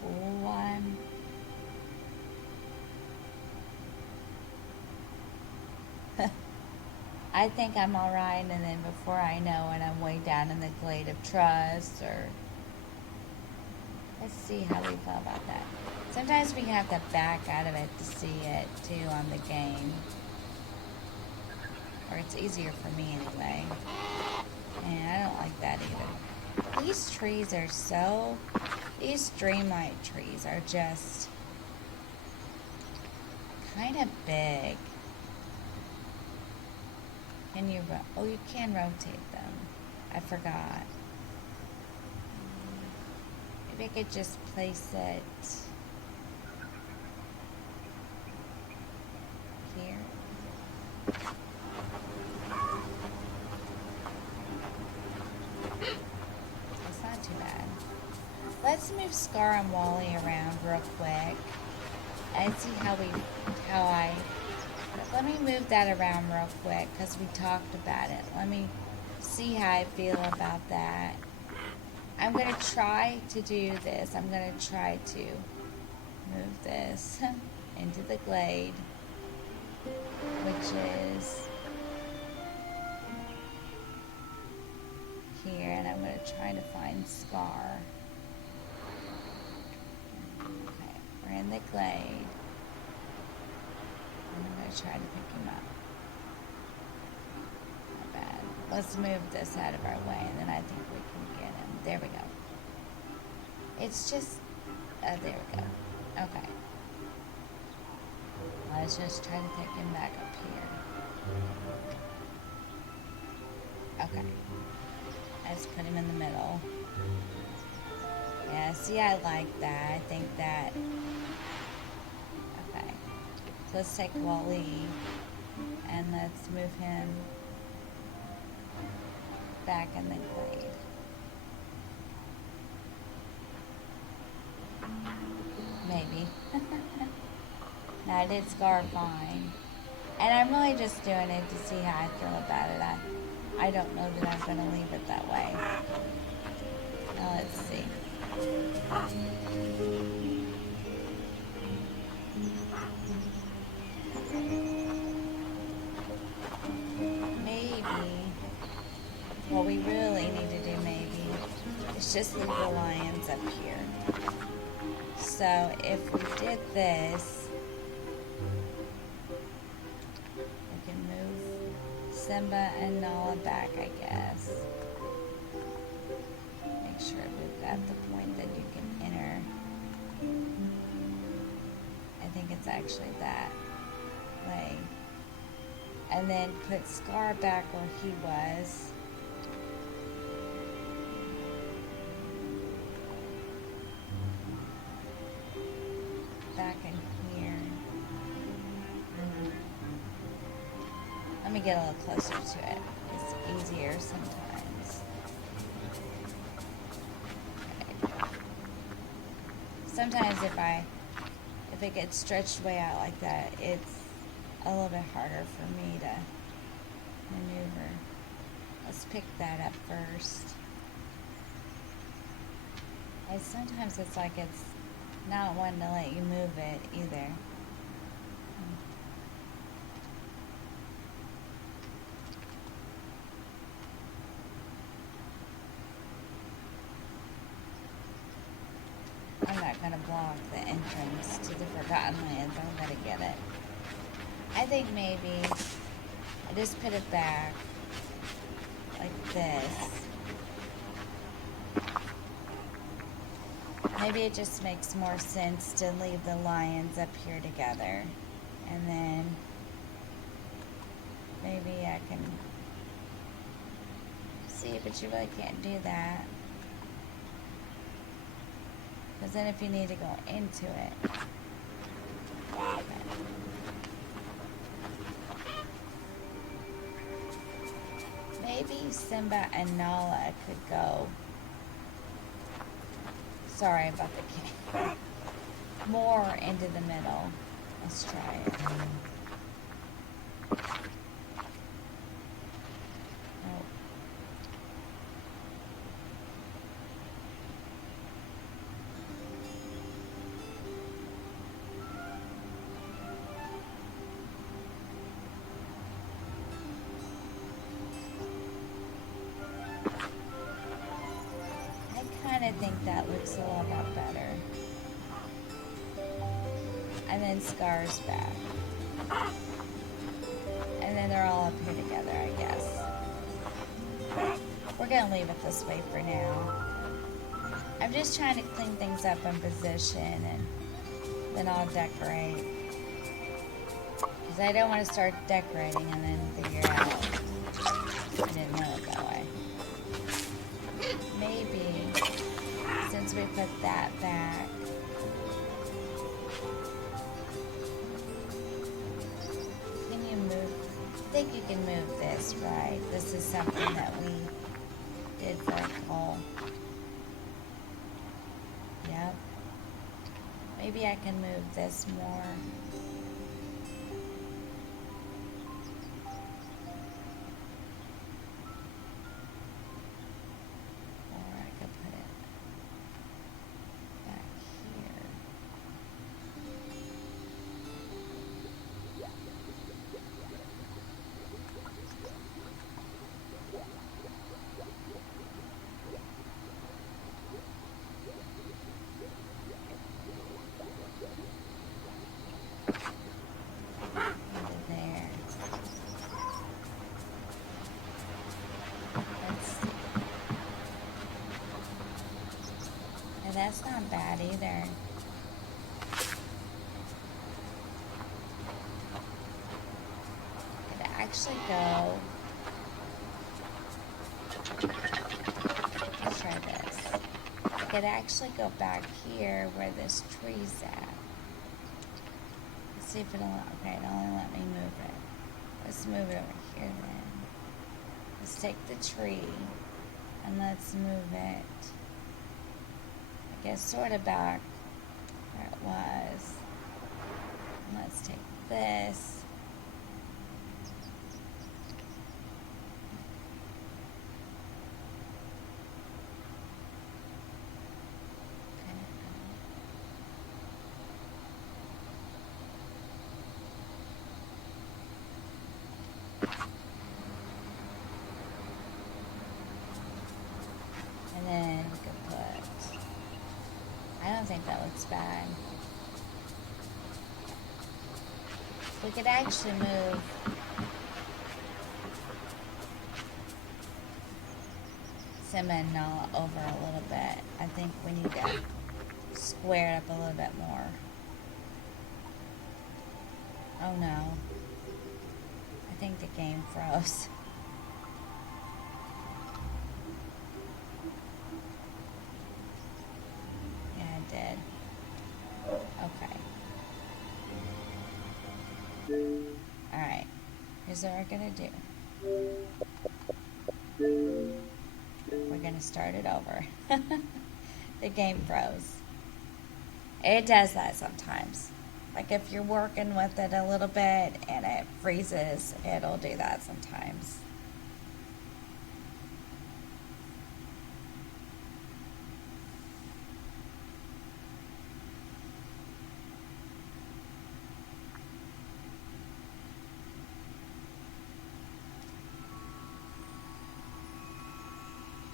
oh, I think I'm alright, and then before I know it, I'm way down in the glade of trust, or let's see how we feel about that. Sometimes we have to back out of it to see it too on the game, or it's easier for me anyway. And I don't like that either. These trees are so, these dreamlight trees are just kind of big. Can you, oh, you can rotate them. I forgot. Maybe I could just place it here. That's not too bad. Let's move Scar and Wally around real quick and see let me move that around real quick because we talked about it. Let me see how I feel about that. I'm going to try to do this. I'm going to try to move this into the glade, which is here, and I'm going to try to find Scar. Okay, we're in the glade. I'm going to try to pick him up. Not bad. Let's move this out of our way, and then I think we can get him. There we go. It's just, there we go. Okay. Let's just try to take him back up here. Okay. Let's put him in the middle. Yeah, see, I like that. I think that, okay. So let's take Wally and let's move him back in the glade. Maybe. No, I did Scar fine. And I'm really just doing it to see how I feel about it. I don't know that I'm going to leave it that way. Now let's see. Maybe what we really need to do maybe is just leave the lions up here. So if we did this, we can move Simba and Nala back, I guess. Make sure we've got the point that you can enter. I think it's actually that way. And then put Scar back where he was. Back in here. Let me get a little closer to it. It's easier sometimes. Okay. Sometimes if it gets stretched way out like that, it's a little bit harder for me to maneuver. Let's pick that up first. And sometimes it's like it's not wanting to let you move it either. I'm not going to block the entrance to the Forgotten Lands. I'm going to get it. I think maybe I just put it back like this. Maybe it just makes more sense to leave the lions up here together. And then maybe I can see, but you really can't do that. Because then if you need to go into it. Okay. Maybe Simba and Nala could go. Sorry about the camera. More into the middle. Let's try it. Oh. I kind of think that looks a little bit better. And then Scar's back. And then they're all up here together, I guess. We're gonna leave it this way for now. I'm just trying to clean things up in position and then I'll decorate. Because I don't want to start decorating and then figure out I didn't know it that way. Maybe since we put that back, can you move? I think you can move this, right? This is something that we did for a poll. Yep. Maybe I can move this more. Or I could put it back here. Into there. Let's see. And that's not bad either. Could actually go. Let's try this. Could actually go back here where this tree's at. Let's see if it'll. Okay, it'll only let me move it. Let's move it over here then. Let's take the tree and let's move it. I guess sort of back where it was. And let's take this. And then we could put, I don't think that looks bad. We could actually move Simba and Nala over a little bit. I think we need to square it up a little bit more. Oh no. I think the game froze. Yeah, it did. Okay. Alright. Here's what we're gonna do. We're gonna start it over. The game froze. It does that sometimes. Like if you're working with it a little bit and it freezes, it'll do that sometimes.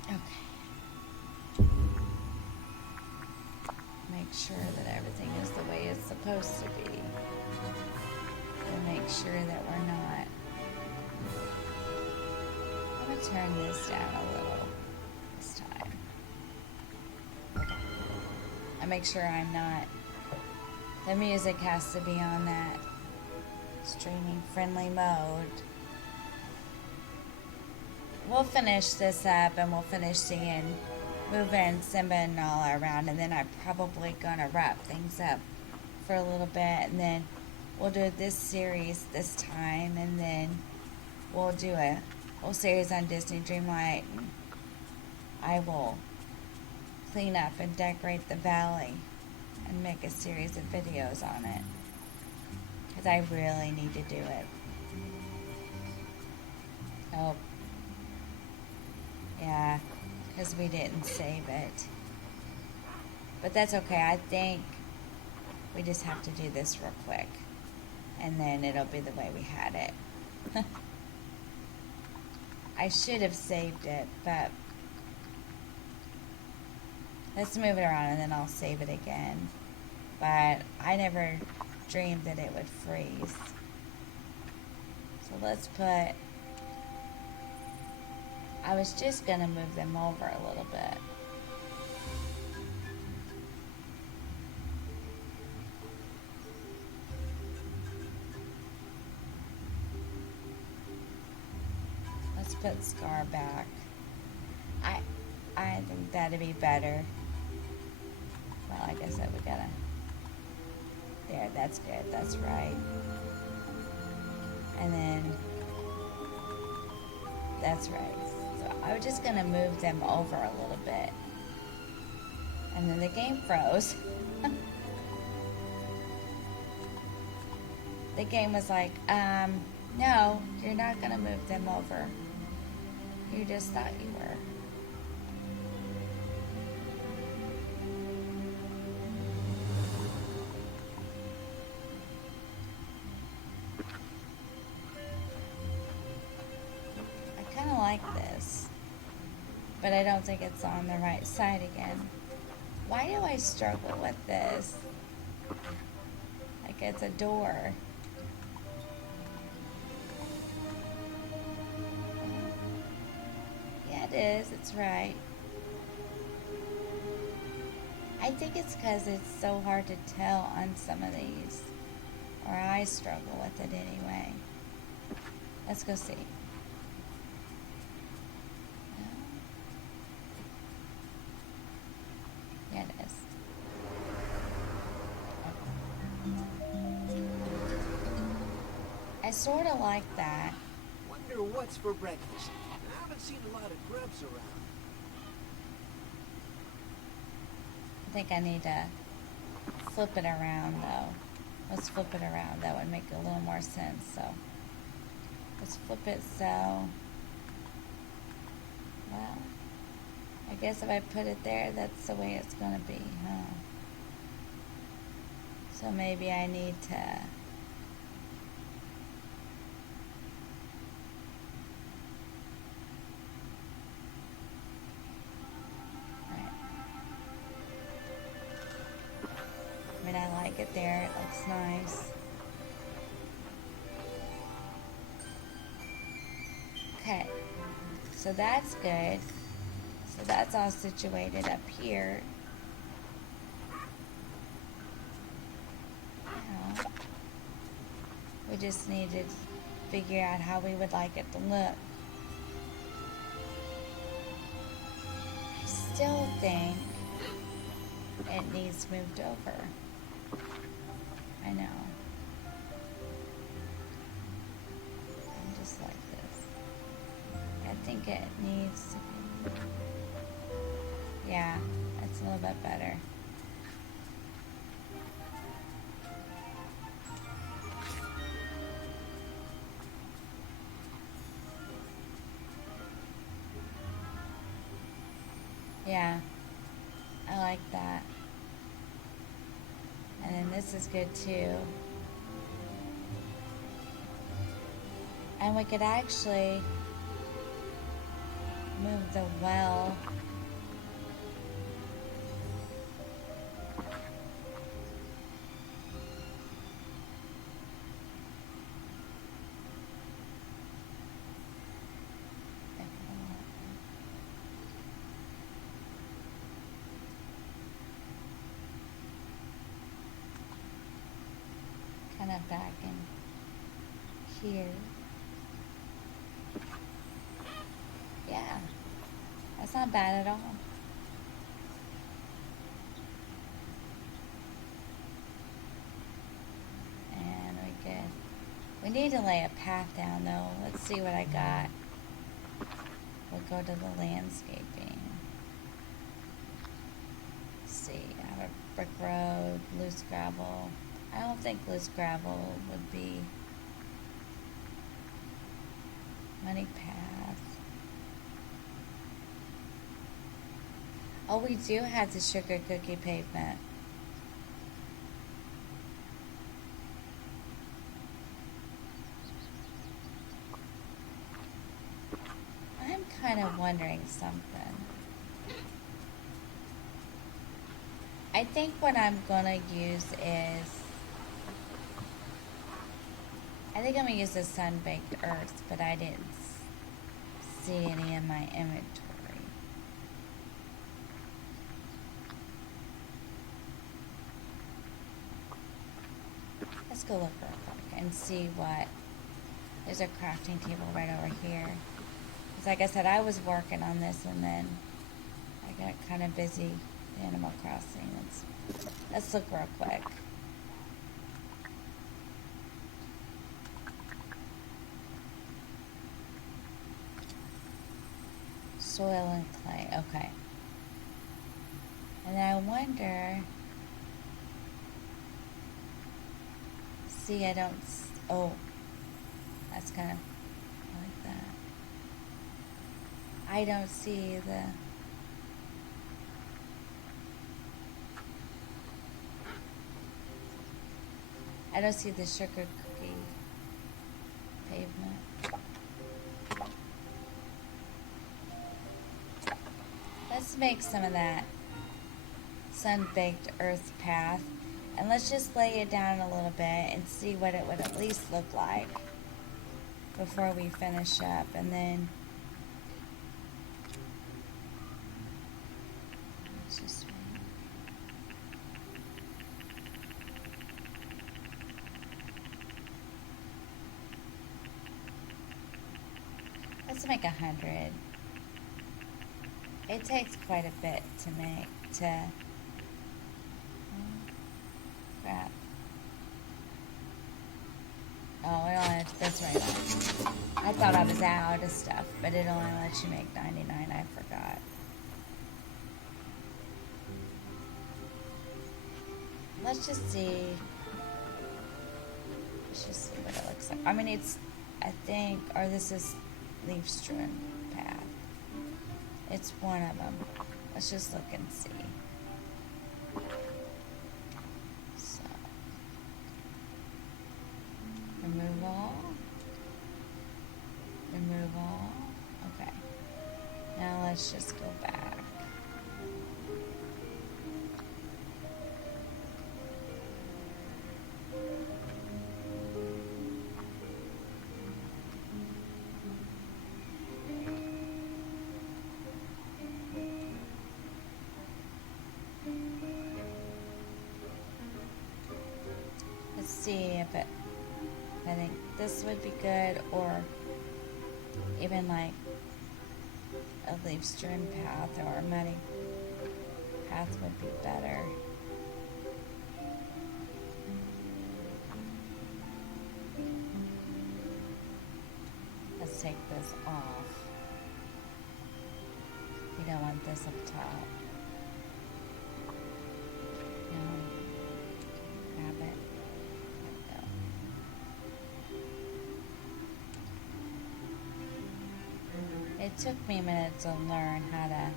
Okay. Make sure that everything is the way it's supposed to be. And make sure that we're not. I'm going to turn this down a little this time. I make sure I'm not. The music has to be on that streaming friendly mode. We'll finish this up and we'll finish moving Simba and Nala around, and then I'm probably gonna wrap things up for a little bit, and then we'll do this series this time, and then we'll do a whole series on Disney Dreamlight, and I will clean up and decorate the valley and make a series of videos on it, because I really need to do it. Oh. Yeah, because we didn't save it. But that's okay. I think we just have to do this real quick. And then it'll be the way we had it. I should have saved it, but let's move it around and then I'll save it again. But I never dreamed that it would freeze. So let's put, I was just gonna move them over a little bit. Let's put Scar back. I think that'd be better. Well, like I said, we gotta, there, that's good, that's right. And then, that's right. So I was just gonna move them over a little bit. And then the game froze. The game was like, no, you're not gonna move them over. You just thought you were. I kind of like this, but I don't think it's on the right side again. Why do I struggle with this? Like it's a door. Yeah, it is. It's right. I think it's because it's so hard to tell on some of these. Or I struggle with it anyway. Let's go see. Yeah, it is. I sort of like that. Wonder what's for breakfast. I haven't seen a lot of grubs around. I think I need to flip it around though. Let's flip it around. That would make a little more sense. So let's flip it so. Well, I guess if I put it there, that's the way it's going to be, huh? So maybe I need to. I mean, I like it there. It looks nice. Okay. So that's good. So that's all situated up here. Now, we just need to figure out how we would like it to look. I still think it needs moved over. I know. I'm just like this. I think it needs to be. Yeah, that's a little bit better. Yeah, I like that. And then this is good too. And we could actually move the well. Kind of back in here. Yeah, that's not bad at all. And we good. We need to lay a path down though. Let's see what I got. We'll go to the landscaping. Let's see, I have a brick road, loose gravel. I don't think loose gravel would be money path. Oh, we do have the sugar cookie pavement. I'm kind of wondering something. I think what I'm gonna use is, I think I'm gonna use the sun-baked earth, but I didn't see any in my inventory. Let's go look real quick and see what, there's a crafting table right over here. 'Cause like I said, I was working on this and then I got kind of busy with Animal Crossing. Let's look real quick. Soil and clay, okay. And then I wonder, see, I don't, oh, that's kind of like that. I don't see the, I don't see the sugar cookie pavement. Let's make some of that sun-baked earth path, and let's just lay it down a little bit and see what it would at least look like before we finish up. And then let's just let's make 100. It takes quite a bit to make, crap. Oh, it only, that's right. I thought I was out of stuff, but it only lets you make 99, I forgot. Let's just see. Let's just see what it looks like. I mean, it's, I think, or this is leaf strewn path. It's one of them. Let's just look and see. So, remove all. Remove all. Okay. Now let's just go back. See if it, I think this would be good, or even like a leaf strewn path or a muddy path would be better. Let's take this off. We don't want this up top. No. Grab it. It took me a minute to learn how to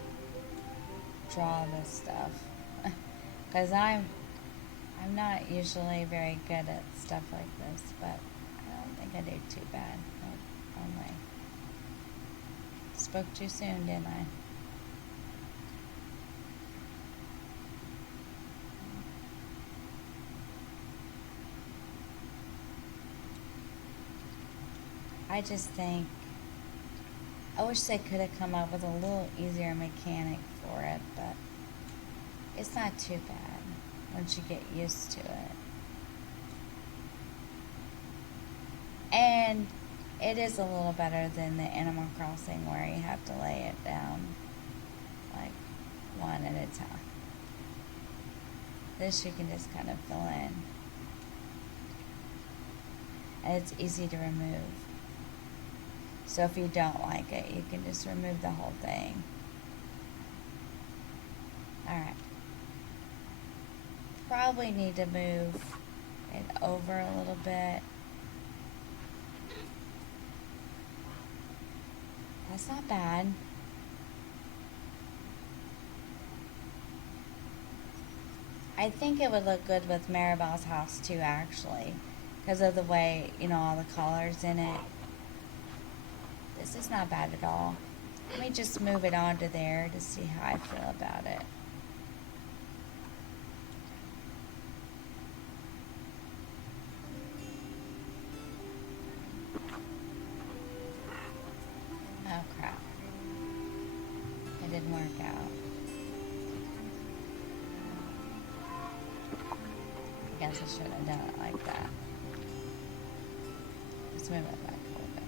draw this stuff, because I'm not usually very good at stuff like this, but I don't think I did too bad. Only spoke too soon, didn't I? I just think, I wish they could have come up with a little easier mechanic for it, but it's not too bad once you get used to it. And it is a little better than the Animal Crossing where you have to lay it down like one at a time. This you can just kind of fill in. And it's easy to remove. So if you don't like it, you can just remove the whole thing. Alright. Probably need to move it over a little bit. That's not bad. I think it would look good with Maribel's house too, actually, because of the way, you know, all the colors in it. This is not bad at all. Let me just move it onto there to see how I feel about it. Oh crap. It didn't work out. I guess I should have done it like that. Let's move it back a little bit.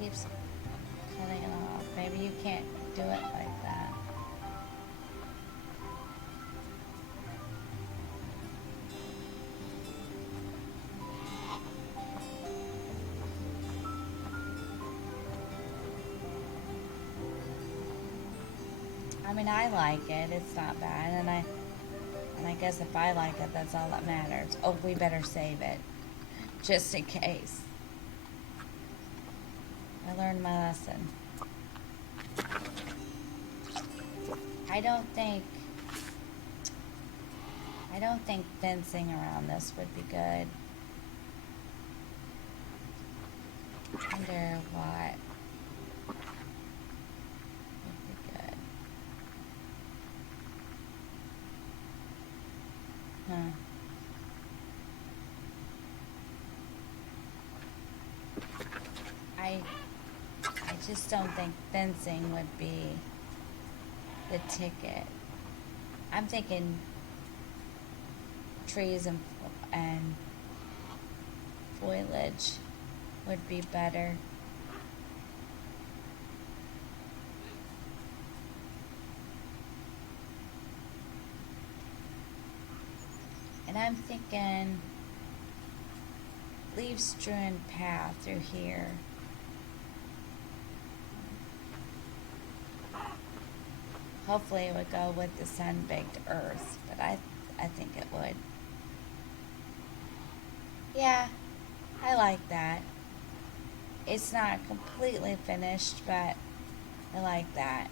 Keeps cutting it off. Maybe you can't do it like that. I mean, I like it. It's not bad, and I guess if I like it, that's all that matters. Oh, we better save it, just in case. I learned my lesson. I don't think fencing around this would be good. I wonder what would be good. Huh. I just don't think fencing would be the ticket. I'm thinking trees and foliage would be better. And I'm thinking leave strewn path through here. Hopefully it would go with the sun-baked earth, but I think it would. Yeah, I like that. It's not completely finished, but I like that.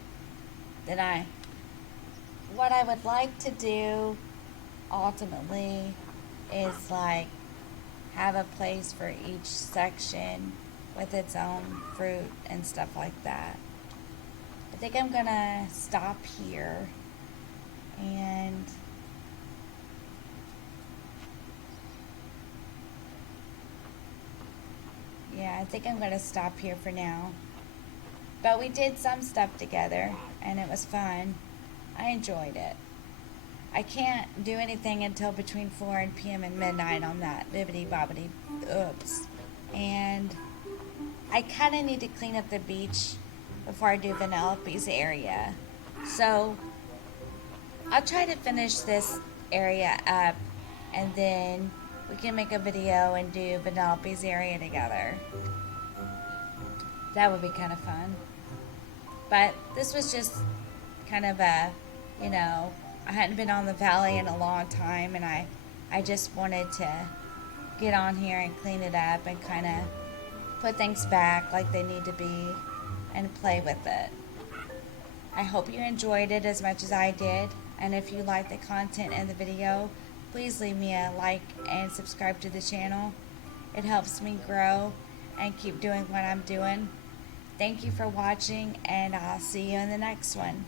What I would like to do ultimately is like have a place for each section with its own fruit and stuff like that. I think I'm gonna stop here and yeah, I think I'm gonna stop here for now. But we did some stuff together and it was fun. I enjoyed it. I can't do anything until between 4 p.m. and midnight on that bibbidi bobbidi oops. And I kind of need to clean up the beach before I do Vanellope's area. So I'll try to finish this area up and then we can make a video and do Vanellope's area together. That would be kind of fun. But this was just kind of a, you know, I hadn't been on the valley in a long time and I just wanted to get on here and clean it up and kind of put things back like they need to be and play with it. I hope you enjoyed it as much as I did, and if you like the content in the video, please leave me a like and subscribe to the channel. It helps me grow and keep doing what I'm doing. Thank you for watching, and I'll see you in the next one.